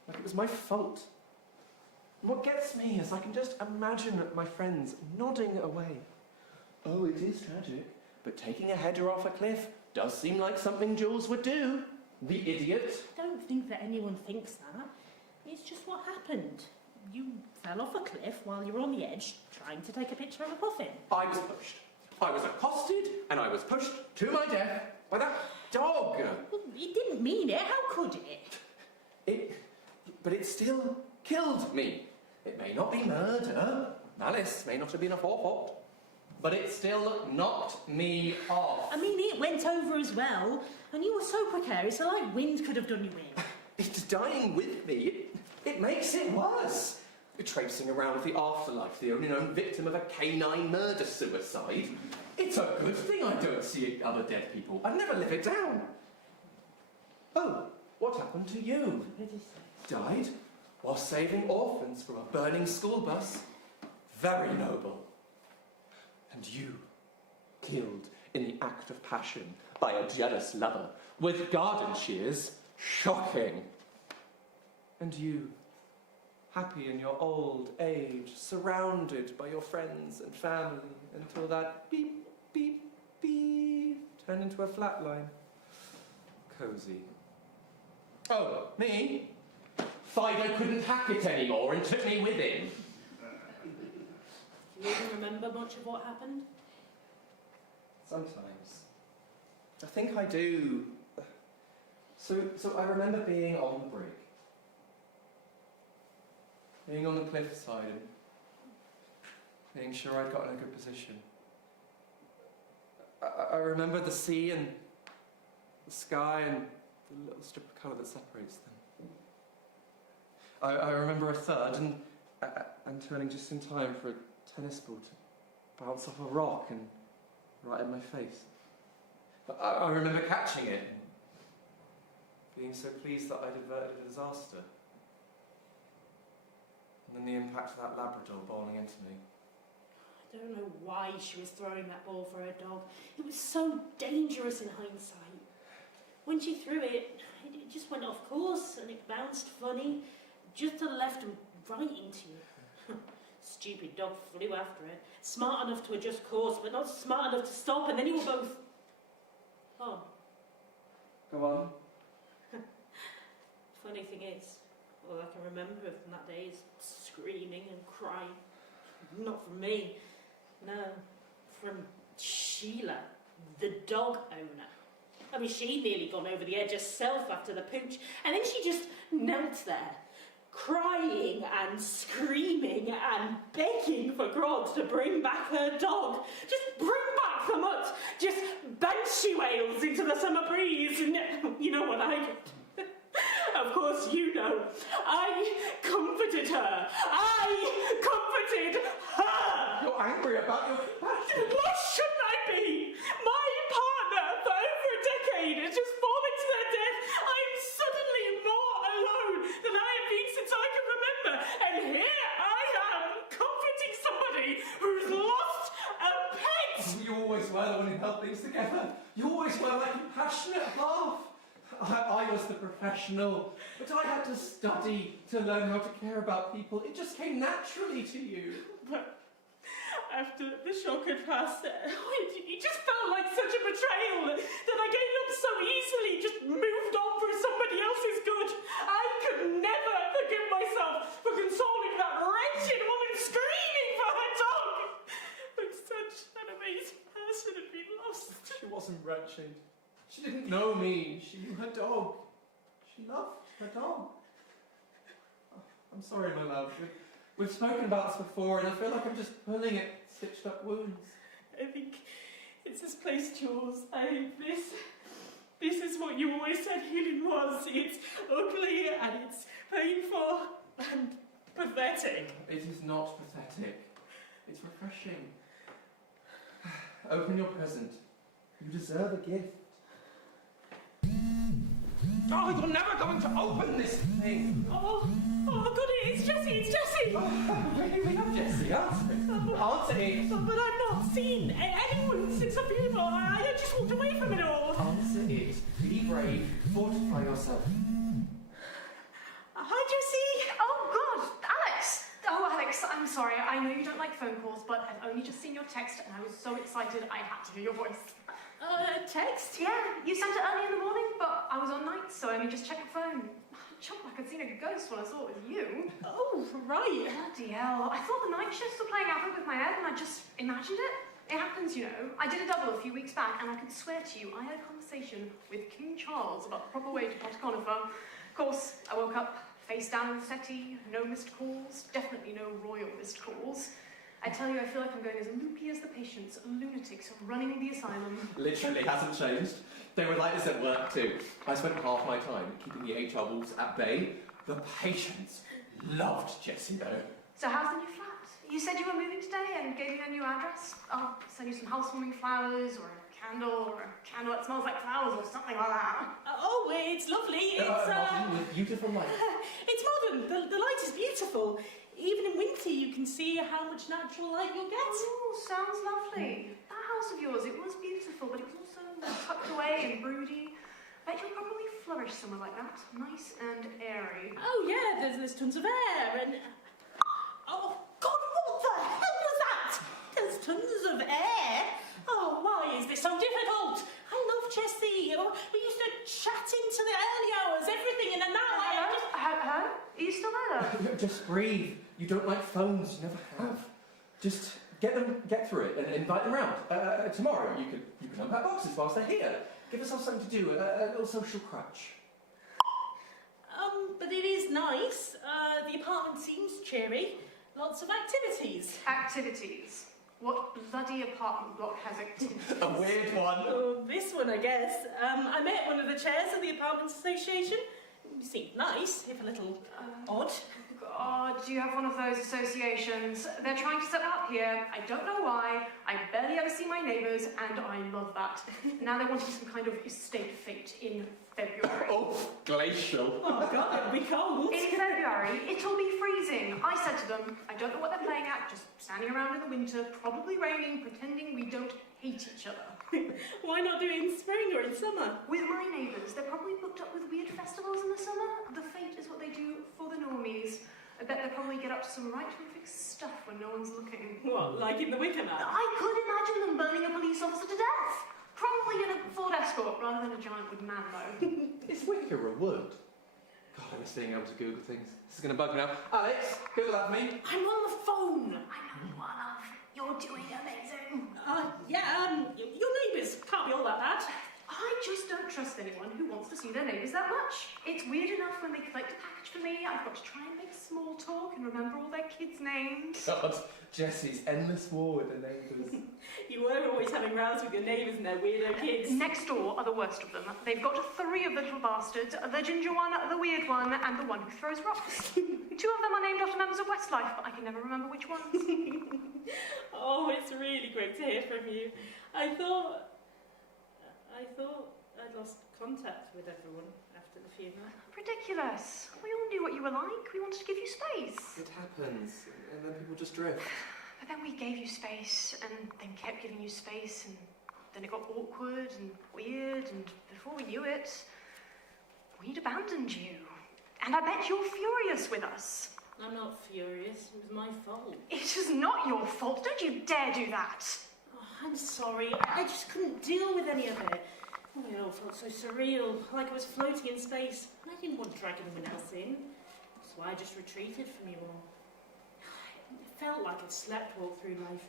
Like it was my fault. And what gets me is I can just imagine my friends nodding away. Oh, it is tragic, but taking a header off a cliff does seem like something Jules would do. The idiot. I don't think that anyone thinks that. It's just what happened. You fell off a cliff while you were on the edge trying to take a picture of a puffin. I was pushed. I was accosted and I was pushed to my death by that dog. Well, it didn't mean it. How could it? But it still killed me. It may not be murder. Malice may not have been a forethought. But it still knocked me off. I mean, it went over as well. And you were so precarious, so like wind could have done you in. It's dying with me. It makes it worse. Tracing around the afterlife, the only known victim of a canine murder-suicide. It's a good thing I don't see other dead people. I'd never live it down. Oh, what happened to you? Died while saving orphans from a burning school bus? Very noble. And you, killed in the act of passion by a jealous lover with garden shears? Shocking. And you, happy in your old age, surrounded by your friends and family, until that beep, beep, beep turned into a flat line. Cozy. Oh, me? Fido couldn't hack it anymore and took me with him. Do you even remember much of what happened? Sometimes. I think I do. So I remember being on the brig. Being on the cliffside and being sure I'd gotten a good position. I remember the sea and the sky and the little strip of colour that separates them. I remember a third and turning just in time for a tennis ball to bounce off a rock and right in my face. I remember catching it and being so pleased that I'd averted a disaster. And then the impact of that Labrador bowling into me. I don't know why she was throwing that ball for her dog. It was so dangerous in hindsight. When she threw it, it just went off course and it bounced funny, just to the left and right into you. Stupid dog flew after it, smart enough to adjust course, but not smart enough to stop, and then you were both... Oh. Go on. Funny thing is, all I can remember from that day is screaming and crying. Not from me, no, from Sheila, the dog owner. She'd nearly gone over the edge herself after the pooch, and then she just knelt there, crying and screaming and begging for Grod to bring back her dog. Just bring back the mutt. Just banshee wails into the summer breeze. And you know what I did? Of course you know. I comforted her. I comforted her. You're angry about your compassion. What shouldn't I be? My partner for over a decade has just fallen to their death. I'm suddenly more alone than I have been since I can remember. And here I am, comforting somebody who's lost a pet. You always were the one who held things together. You always were my compassionate half. I was the professional, but I had to study to learn how to care about people. It just came naturally to you. But after the shock had passed, it just felt like such a betrayal that I gave up so easily, just moved on for somebody else's good. I could never forgive myself for consoling that wretched woman screaming for her dog. When such an amazing person had been lost. She wasn't wretched. She didn't know me. She knew her dog. She loved her dog. I'm sorry, my love. We've spoken about this before, and I feel like I'm just pulling at stitched up wounds. I think it's misplaced yours. This is what you always said healing was. It's ugly and it's painful and pathetic. It is not pathetic. It's refreshing. Open your present. You deserve a gift. Oh, you're never going to open this thing! Oh, God, it's Jessie! Oh, we have Jessie, answer it! But I've not seen anyone since the funeral. I just walked away from it all. Answer it. Be brave. Fortify yourself. Hi, Jessie! Oh, God! Alex! Oh, Alex, I'm sorry. I know you don't like phone calls, but I've only just seen your text and I was so excited I had to hear your voice. Text? Yeah, you sent it early in the morning, but I was on nights, so I only just checked the phone. Jumped like I'd seen a ghost when I saw it was you. Oh, right. Bloody hell. I thought the night shifts were playing havoc with my head and I just imagined it. It happens, you know. I did a double a few weeks back and I can swear to you I had a conversation with King Charles about the proper way to pot a conifer. Of course, I woke up face down on the settee, no missed calls, definitely no royal missed calls. I tell you, I feel like I'm going as loopy as the patients, lunatics running the asylum. Literally hasn't changed. They were like this at work too. I spent half my time keeping the HR wolves at bay. The patients loved Jessie though. So how's the new flat? You said you were moving today and gave me a new address. I'll send you some housewarming flowers or a candle that smells like flowers or something like that. Oh, it's lovely. Lovely with beautiful light. It's modern. The light is beautiful. Even in winter, you can see how much natural light you'll get. Oh, sounds lovely. That house of yours, it was beautiful, but it was also tucked away and broody. Bet you'll probably flourish somewhere like that. Nice and airy. Oh, yeah, there's tons of air and... Oh, God, what the hell was that? There's tons of air? Oh, why is this so difficult? I love Jessie. We used to chat into the early hours, everything, and now I just... Hello? Are you still there? Just breathe. You don't like phones, you never have. Just get through it and invite them round. Tomorrow you can unpack boxes whilst they're here. Give yourself something to do, a little social crutch. But it is nice. The apartment seems cheery. Lots of activities. Activities? What bloody apartment block has activities? A weird one. Oh, this one, I guess. I met one of the chairs of the Apartment Association. He seemed nice, if a little odd. God, do you have one of those associations? They're trying to set up here. I don't know why. I barely ever see my neighbours, and I love that. Now they're wanting some kind of estate fete in February. Oh, glacial. Oh, God, it'll be cold. In February, it'll be freezing. I said to them, I don't know what they're playing at, just standing around in the winter, probably raining, pretending we don't hate each other. Why not do it in spring or in summer? With my neighbours, they're probably booked up with weird festivals in the summer. The fete is what they do for the normies. I bet they'll probably get up to some right horrific stuff when no one's looking. What, like in the Wicker Man? I could imagine them burning a police officer to death. Probably in a Ford Escort rather than a giant wood man, though. Is wicker a wood? God, I miss being able to Google things. This is going to bug me now. Alex, Google that for me. I'm on the phone. I know you are, love. You're doing amazing. Yeah, your neighbours can't be all that bad. I just don't trust anyone who wants to see their neighbours that much. It's weird enough when they collect a package for me, I've got to try and make small talk and remember all their kids' names. God, Jessie's endless war with the neighbours. You were always having rows with your neighbours and their weirdo kids. Next door are the worst of them. They've got 3 of the little bastards, the ginger one, the weird one, and the one who throws rocks. 2 of them are named after members of Westlife, but I can never remember which ones. Oh, it's really great to hear from you. I thought I'd lost contact with everyone after the funeral. Ridiculous. We all knew what you were like. We wanted to give you space. It happens, and then people just drift. But then we gave you space, and then kept giving you space, and then it got awkward and weird, and before we knew it, we'd abandoned you. And I bet you're furious with us. I'm not furious. It was my fault. It is not your fault. Don't you dare do that. Oh, I'm sorry. I just couldn't deal with any of it. Oh, it all felt so surreal, like I was floating in space. And I didn't want to drag anyone else in. That's why I just retreated from you all. It felt like I'd slept all through life.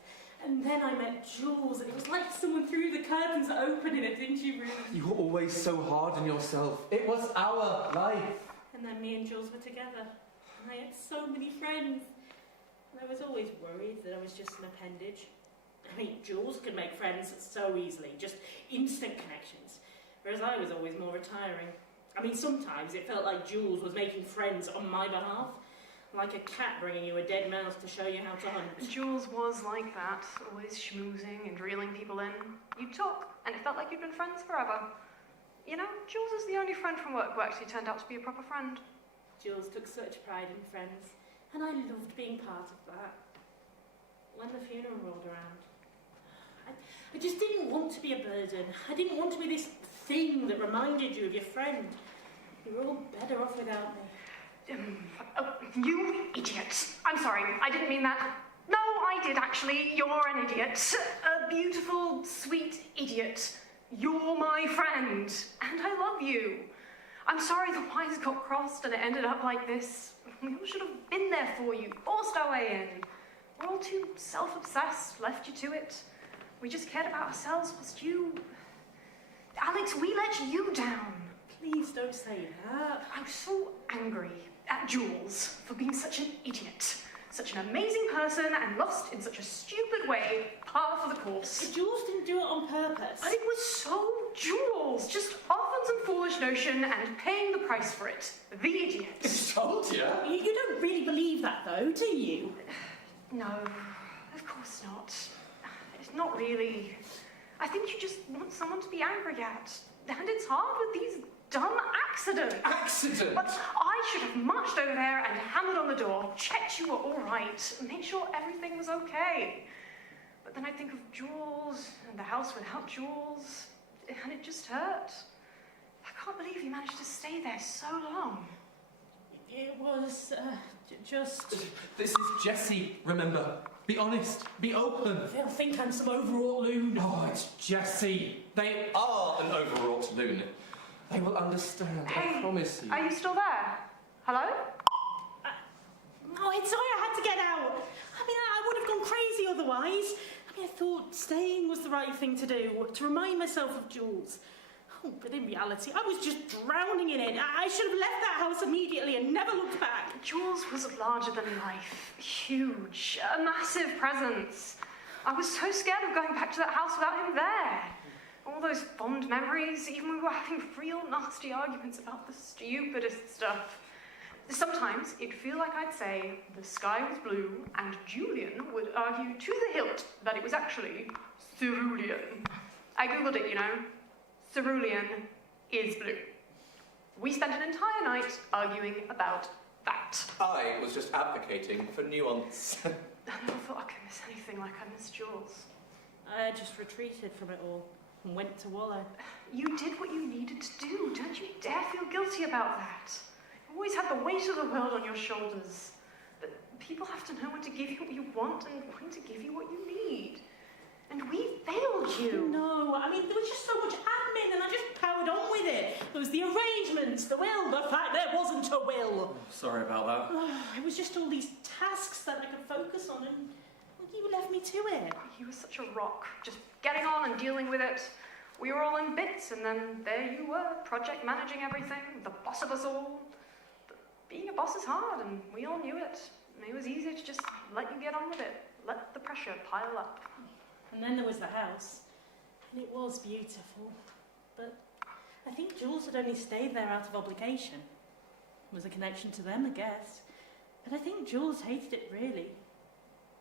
And then I met Jules, and it was like someone threw the curtains open in a dingy room. You were always so hard on yourself. It was our life. And then me and Jules were together. And I had so many friends. And I was always worried that I was just an appendage. I mean, Jules could make friends so easily, just instant connections. Whereas I was always more retiring. I mean, sometimes it felt like Jules was making friends on my behalf. Like a cat bringing you a dead mouse to show you how to hunt. Jules was like that, always schmoozing and reeling people in. You'd talk, and it felt like you'd been friends forever. You know, Jules is the only friend from work who actually turned out to be a proper friend. Jules took such pride in friends, and I loved being part of that. When the funeral rolled around, I just didn't want to be a burden. I didn't want to be this thing that reminded you of your friend. You were all better off without me. You idiot. I'm sorry, I didn't mean that. No, I did actually. You're an idiot. A beautiful, sweet idiot. You're my friend, and I love you. I'm sorry the wires got crossed and it ended up like this. We all should have been there for you, forced our way in. We're all too self-obsessed, left you to it. We just cared about ourselves whilst you... Alex, we let you down. Please don't say that. I was so angry at Jules for being such an idiot. Such an amazing person and lost in such a stupid way, par for the course. Jules didn't do it on purpose. But it was so Jules, just off on some foolish notion and paying the price for it. The idiot. I told you. You don't really believe that, though, do you? No, of course not. It's not really. I think you just want someone to be angry at. And it's hard with these dumb accidents. Accident? But I should have marched over there and hammered on the door, checked you were all right, made sure everything was okay. But then I think of Jules and the house without Jules, and it just hurt. I can't believe you managed to stay there so long. It was, just... This is Jessie, remember. Be honest, be open. They'll think I'm some overwrought loon. Oh, it's Jessie. They are an overwrought loon. They will understand, I promise you. Are you still there? Hello? Oh, it's sorry I had to get out. I mean, I would have gone crazy otherwise. I mean, I thought staying was the right thing to do, to remind myself of Jules. Oh, but in reality, I was just drowning in it. I should have left that house immediately and never looked back. Jules was larger than life. Huge. A massive presence. I was so scared of going back to that house without him there. All those fond memories, even when we were having real nasty arguments about the stupidest stuff. Sometimes it'd feel like I'd say the sky was blue, and Julian would argue to the hilt that it was actually cerulean. I googled it, you know. Cerulean is blue. We spent an entire night arguing about that. I was just advocating for nuance. I never thought I could miss anything like I missed Jules. I just retreated from it all and went to wallow. You did what you needed to do. Don't you dare feel guilty about that. You always had the weight of the world on your shoulders. But people have to know when to give you what you want and when to give you what you need. And we failed you. No, I mean, there was just so much admin and I just powered on with it. There was the arrangements, the will, the fact there wasn't a will. Oh, sorry about that. Oh, it was just all these tasks that I could focus on and you left me to it. You were such a rock, just getting on and dealing with it. We were all in bits, and then there you were, project managing everything, the boss of us all. But being a boss is hard, and we all knew it. And it was easy to just let you get on with it, let the pressure pile up. And then there was the house, and it was beautiful. But I think Jules had only stayed there out of obligation. It was a connection to them, I guess. But I think Jules hated it really.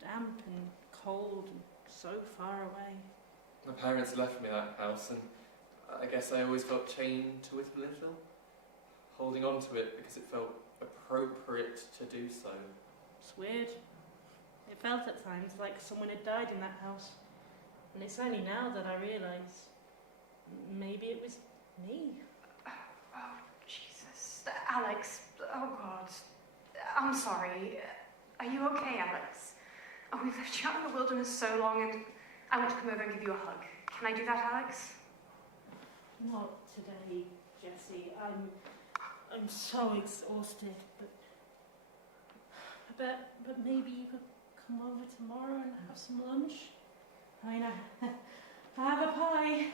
Damp and cold and so far away. My parents left me that house, and I guess I always felt chained to it a little, holding on to it because it felt appropriate to do so. It's weird. It felt at times like someone had died in that house. And it's only now that I realise maybe it was me. Oh, Jesus. Alex, oh God. I'm sorry. Are you okay, Alex? Oh, we've lived you out in the wilderness so long, and I want to come over and give you a hug. Can I do that, Alex? Not today, Jessie. I'm so exhausted, but maybe you could come over tomorrow and have some lunch. I mean, I have a pie.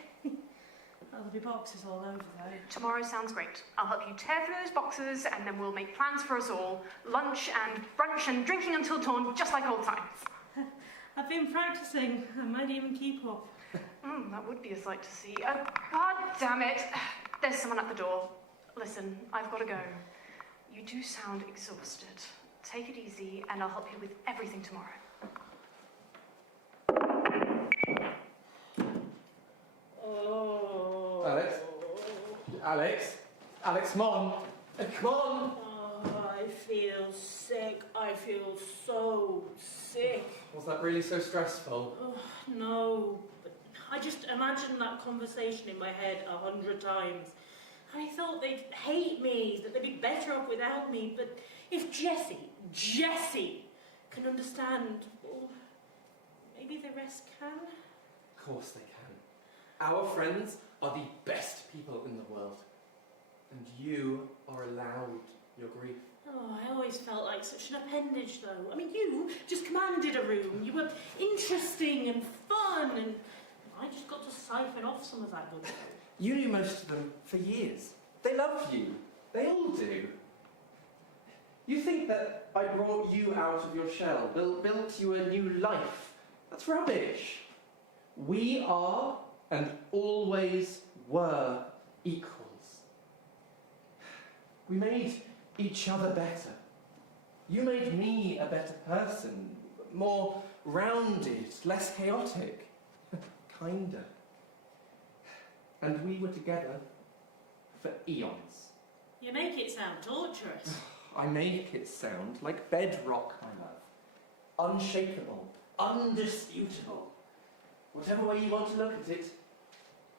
Oh, there'll be boxes all over though. Tomorrow sounds great. I'll help you tear through those boxes, and then we'll make plans for us all. Lunch and brunch and drinking until dawn, just like old times. I've been practicing. I might even keep up. That would be a sight to see. God damn it. There's someone at the door. Listen, I've got to go. You do sound exhausted. Take it easy, and I'll help you with everything tomorrow. Oh. Alex, come on. Come on. Oh, I feel sick. I feel so sick. Was that really so stressful? Oh, no. But I just imagined that conversation in my head 100 times. I thought they'd hate me, that they'd be better off without me. But if Jessie can understand, well, maybe the rest can. Of course they can. Our friends are the best people in the world. And you are allowed your grief. Oh, I always felt like such an appendage, though. I mean, you just commanded a room. You were interesting and fun, and I just got to siphon off some of that good stuff. You knew most of them for years. They love you. They all do. You think that I brought you out of your shell, built you a new life. That's rubbish. We are, and always were, equals. We made each other better. You made me a better person, more rounded, less chaotic, kinder. And we were together for eons. You make it sound torturous. I make it sound like bedrock, my love. Unshakable, undisputable. Whatever way you want to look at it,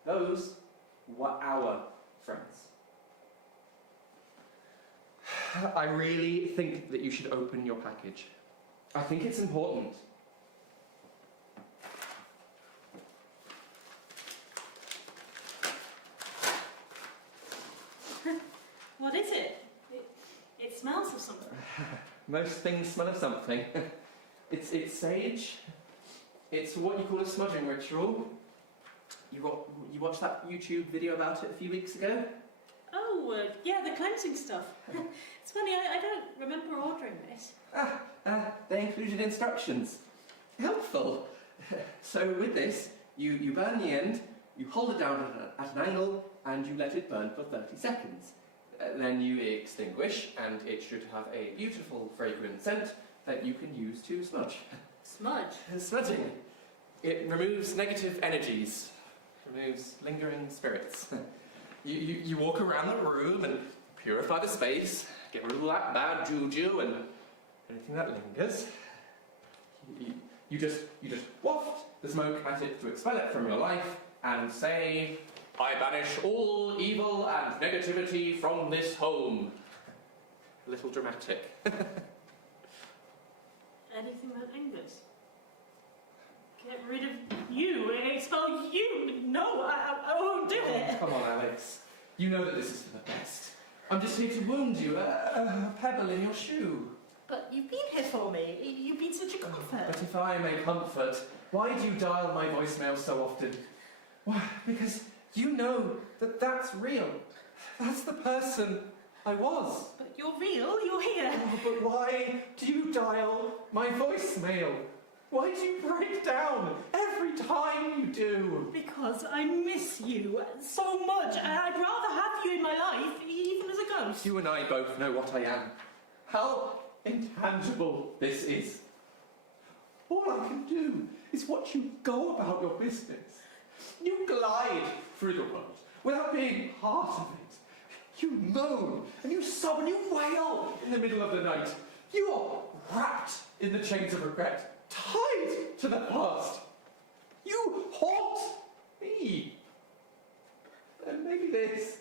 those were our friends. I really think that you should open your package. I think it's important. What is it? It smells of something. Most things smell of something. It's sage. It's what you call a smudging ritual. You watched that YouTube video about it a few weeks ago? Oh, yeah, the cleansing stuff. It's funny, I don't remember ordering this. They included instructions. Helpful. So with this, you burn the end, you hold it down at an angle, and you let it burn for 30 seconds. Then you extinguish, and it should have a beautiful fragrant scent that you can use to smudge. Smudge? Smudging. It removes negative energies, removes lingering spirits. You walk around the room and purify the space, get rid of all that bad juju and anything that lingers. You just waft the smoke at it to expel it from your life and say, I banish all evil and negativity from this home. A little dramatic. Anything that lingers? Get rid of you, expel you. No, I won't do it. Come on, Alex. You know that this is for the best. I'm just here to wound you, a pebble in your shoe. But you've been here for me. You've been such a comfort. But if I am a comfort, why do you dial my voicemail so often? Why? Because you know that that's real. That's the person I was. But you're real, you're here. Oh, but why do you dial my voicemail? Why do you break down every time you do? Because I miss you so much, and I'd rather have you in my life, even as a ghost. You and I both know what I am. How intangible this is. All I can do is watch you go about your business. You glide through the world without being part of it. You moan and you sob and you wail in the middle of the night. You are wrapped in the chains of regret, tied to the past. You haunt me. And maybe this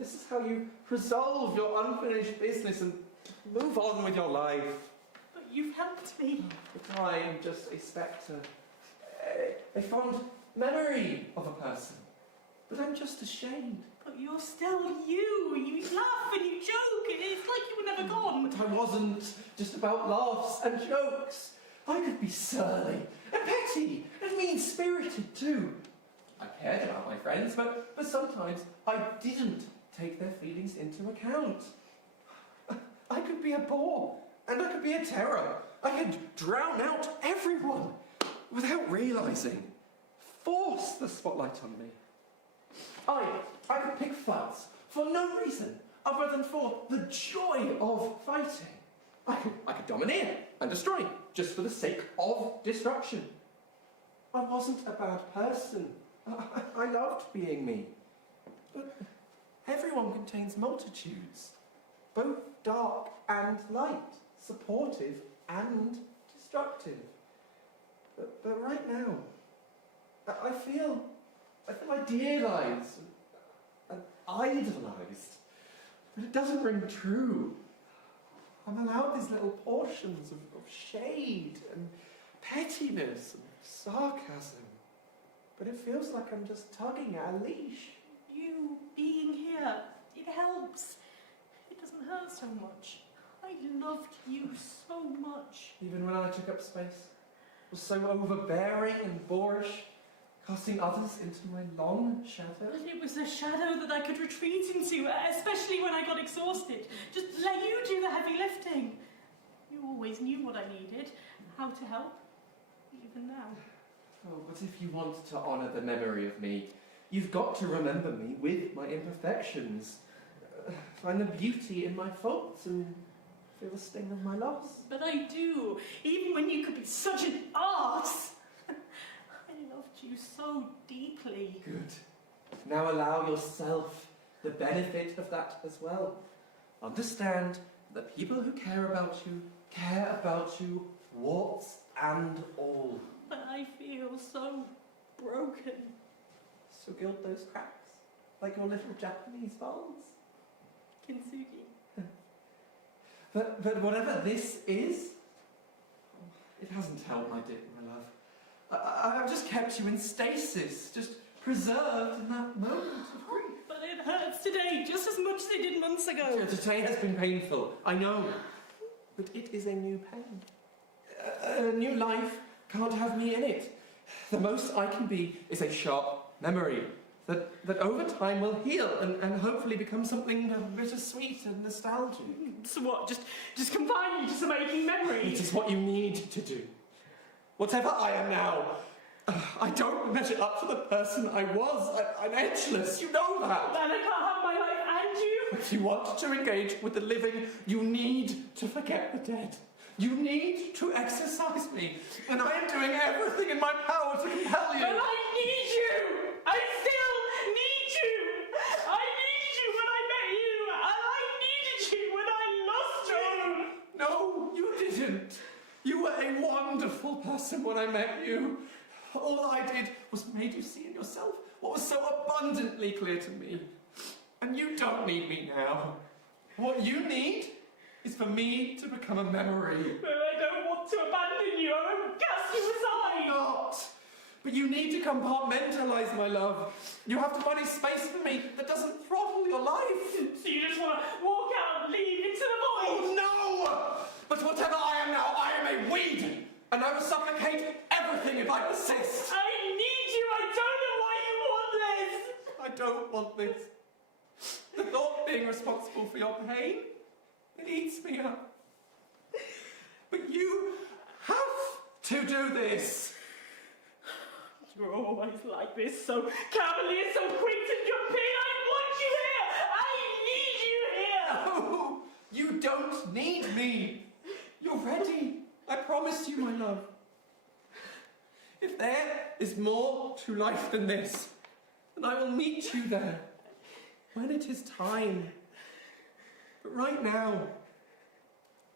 is how you resolve your unfinished business and move on with your life. But you've helped me. But I am just a spectre, a fond memory of a person. But I'm just ashamed. But you're still you. You laugh and you joke. It's like you were never gone. But I wasn't just about laughs and jokes. I could be surly and petty and mean-spirited too. I cared about my friends, but sometimes I didn't take their feelings into account. I could be a bore, and I could be a terror. I could drown out everyone without realising. Force the spotlight on me. I could pick fights for no reason other than for the joy of fighting. I could domineer and destroy just for the sake of destruction. I wasn't a bad person. I loved being me. But everyone contains multitudes, both dark and light, supportive and destructive. But right now, I feel idealised and idolised. But it doesn't ring true. I'm allowed these little portions of shade and pettiness and sarcasm. But it feels like I'm just tugging at a leash. You being here, it helps. It doesn't hurt so much. I loved you so much. Even when I took up space, was so overbearing and boorish, casting others into my long shadow. But it was a shadow that I could retreat into, especially when I got exhausted. Just let you do the heavy lifting. You always knew what I needed, how to help, even now. Oh, but if you want to honour the memory of me, you've got to remember me with my imperfections. Find the beauty in my faults and feel the sting of my loss. But I do, even when you could be such an arse. I loved you so deeply. Good. Now allow yourself the benefit of that as well. Understand that people who care about you, warts and all. But I feel so broken. So gild those cracks, like your little Japanese dolls. Kintsugi. But whatever this is, it hasn't helped, my dear, my love. I've just kept you in stasis, just preserved in that moment of grief. But it hurts today just as much as it did months ago. Today has been painful, I know. But it is a new pain. A new life can't have me in it. The most I can be is a sharp memory that over time will heal and hopefully become something bittersweet and nostalgic. So what, just confine you to some aching memories? It is what you need to do. Whatever I am now, I don't measure up to the person I was. I'm edgeless, you know that. Then I can't have my life and you? If you want to engage with the living, you need to forget the dead. You need to exercise me, and I am doing everything in my power to compel you. But I need you! I still need you! I needed you when I met you, and I needed you when I lost you! No, you didn't. You were a wonderful person when I met you. All I did was made you see in yourself what was so abundantly clear to me. And you don't need me now. What you need is for me to become a memory. But I don't want to abandon you. I won't cast you aside. Not. But you need to compartmentalise, my love. You have to find a space for me that doesn't throttle your life. So you just want to walk out and leave into the void? Oh, no! But whatever I am now, I am a weed. And I will supplicate everything if I persist. I need you. I don't don't want this. The thought of being responsible for your pain, it eats me up. But you have to do this. You're always like this, so cavalier, so quick to jump in. I want you here. I need you here. No, you don't need me. You're ready. I promise you, my love. If there is more to life than this, then I will meet you there when it is time. But right now,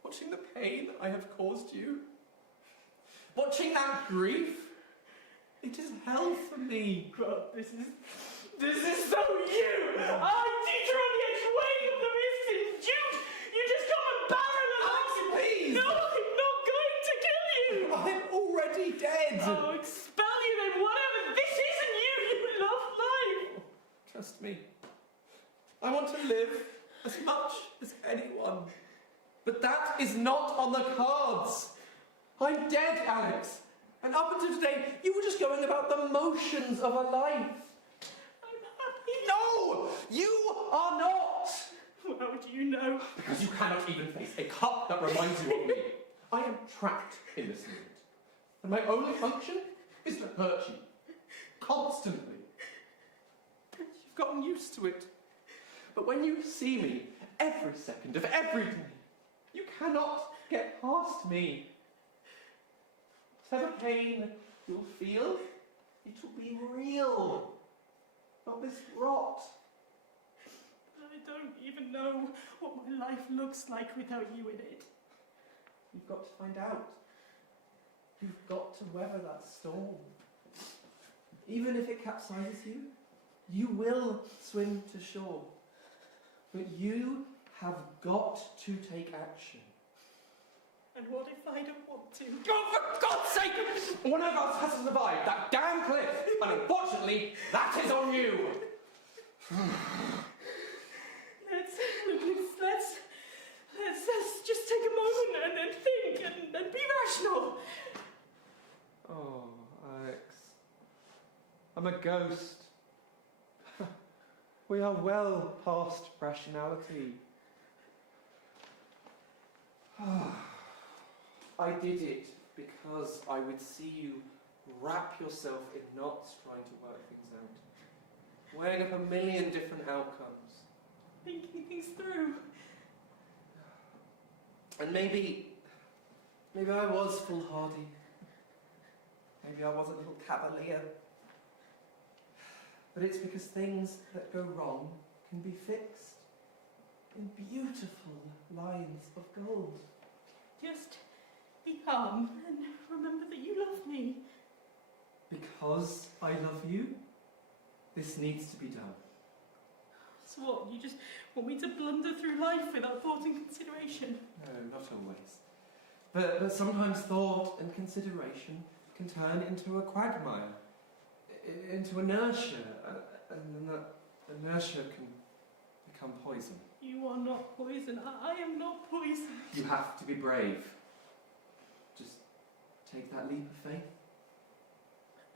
watching the pain I have caused you, watching that grief, it is hell for me. God, this is so you. I did you on the edge weighing up the wrist in June. You just come and barrel along. Alex, please. No, I'm not going to kill you. I'm already dead. Oh, expel you then, whatever. This isn't you. You love life. Trust me. I want to live as much as anyone. But that is not on the cards. I'm dead, Alex. And up until today, you were just going about the motions of a life. I'm happy. No! You are not! How do you know? Because you cannot even face a cup that reminds you of me. I am trapped in this moment. And my only function is to hurt you. Constantly. You've gotten used to it. But when you see me every second of every day, you cannot get past me. Whatever pain you'll feel, it will be real. Not this rot. I don't even know what my life looks like without you in it. You've got to find out. You've got to weather that storm. Even if it capsizes you, you will swim to shore. But you have got to take action. And what if I don't want to? Oh, for God's sake! One of us has to survive that damn cliff, and unfortunately, that is on you. Let's just take a moment and think and be rational. Oh, Alex. I'm a ghost. We are well past rationality. I did it because I would see you wrap yourself in knots trying to work things out, weighing up a million different outcomes. Thinking things through. And maybe I was foolhardy. Maybe I was a little cavalier. But it's because things that go wrong can be fixed in beautiful lines of gold. Just be calm and remember that you love me. Because I love you, this needs to be done. So what, you just want me to blunder through life without thought and consideration? No, not always. But sometimes thought and consideration can turn into a quagmire, into inertia, and then that inertia can become poison. You are not poison. I am not poison. You have to be brave. Just take that leap of faith.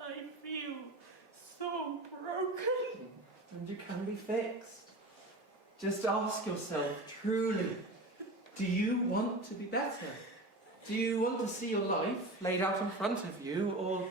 I feel so broken. And you can be fixed. Just ask yourself, truly, do you want to be better? Do you want to see your life laid out in front of you, or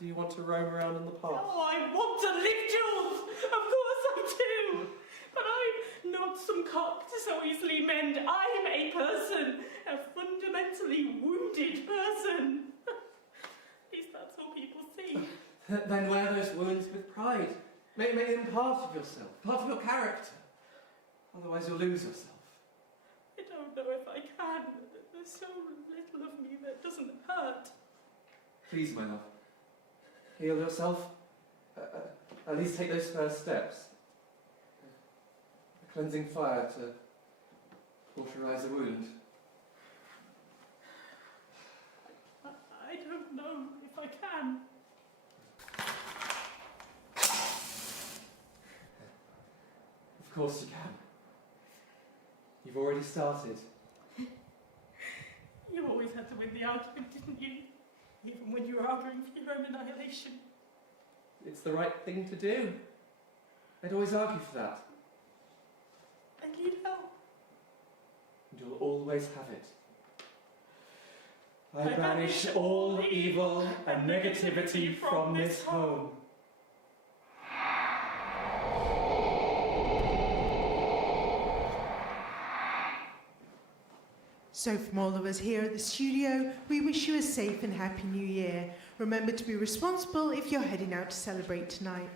do you want to roam around in the past? Oh, I want to live, Jules! Of course I do! But I'm not some cock to so easily mend. I'm a person, a fundamentally wounded person. At least that's all people see. Then wear those wounds with pride. Make them part of yourself, part of your character. Otherwise you'll lose yourself. I don't know if I can. There's so little of me that doesn't hurt. Please, my love, heal yourself. At least take those first steps. A cleansing fire to cauterize a wound. I don't know if I can. Of course you can. You've already started. You always had to win the argument, didn't you? Even when you were arguing for your own annihilation. It's the right thing to do. I'd always argue for that. I need help. And you'll always have it. I banish all evil and negativity from this home. So from all of us here at the studio, we wish you a safe and happy new year. Remember to be responsible if you're heading out to celebrate tonight.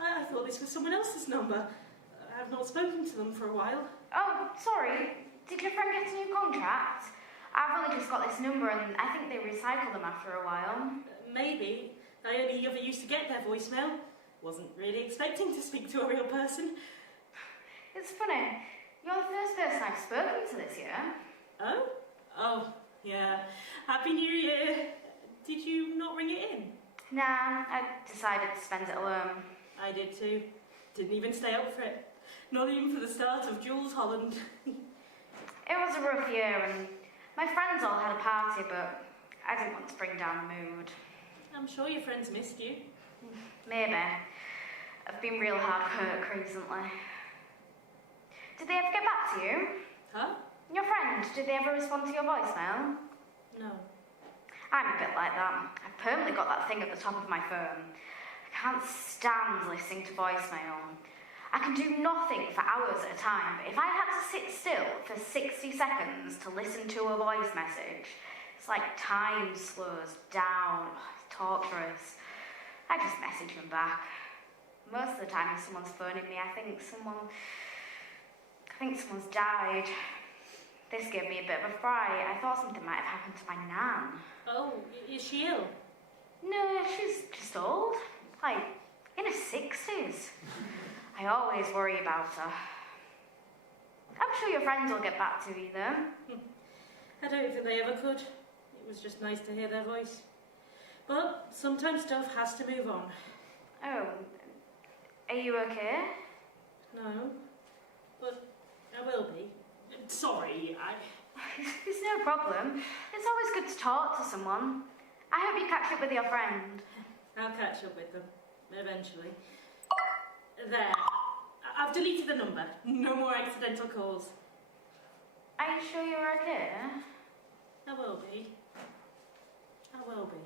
I thought this was someone else's number. I've not spoken to them for a while. Oh, sorry. Did your friend get a new contract? I've only just got this number and I think they recycle them after a while. Maybe. I only ever used to get their voicemail. Wasn't really expecting to speak to a real person. It's funny. You're the first person I've spoken to this year. Oh? Oh, yeah. Happy New Year. Did you not ring it in? Nah, I decided to spend it alone. I did too. Didn't even stay up for it. Not even for the start of Jules Holland. It was a rough year and my friends all had a party, but I didn't want to bring down the mood. I'm sure your friends missed you. Maybe. I've been real hard work recently. Did they ever get back to you? Huh? Your friend, did they ever respond to your voicemail? No. I'm a bit like that. I've permanently got that thing at the top of my phone. I can't stand listening to voicemail. I can do nothing for hours at a time, but if I had to sit still for 60 seconds to listen to a voice message, it's like time slows down. It's torturous. I just message them back. Most of the time if someone's phoning me, I think someone's died. This gave me a bit of a fright. I thought something might have happened to my nan. Oh, is she ill? No, she's just old. Like, in her 60s. I always worry about her. I'm sure your friends will get back to you, though. I don't think they ever could. It was just nice to hear their voice. But sometimes stuff has to move on. Oh, are you okay? No, but I will be. Sorry, It's no problem. It's always good to talk to someone. I hope you catch up with your friend. I'll catch up with them, eventually. There. I've deleted the number. No more accidental calls. Are you sure you're okay? I will be. I will be.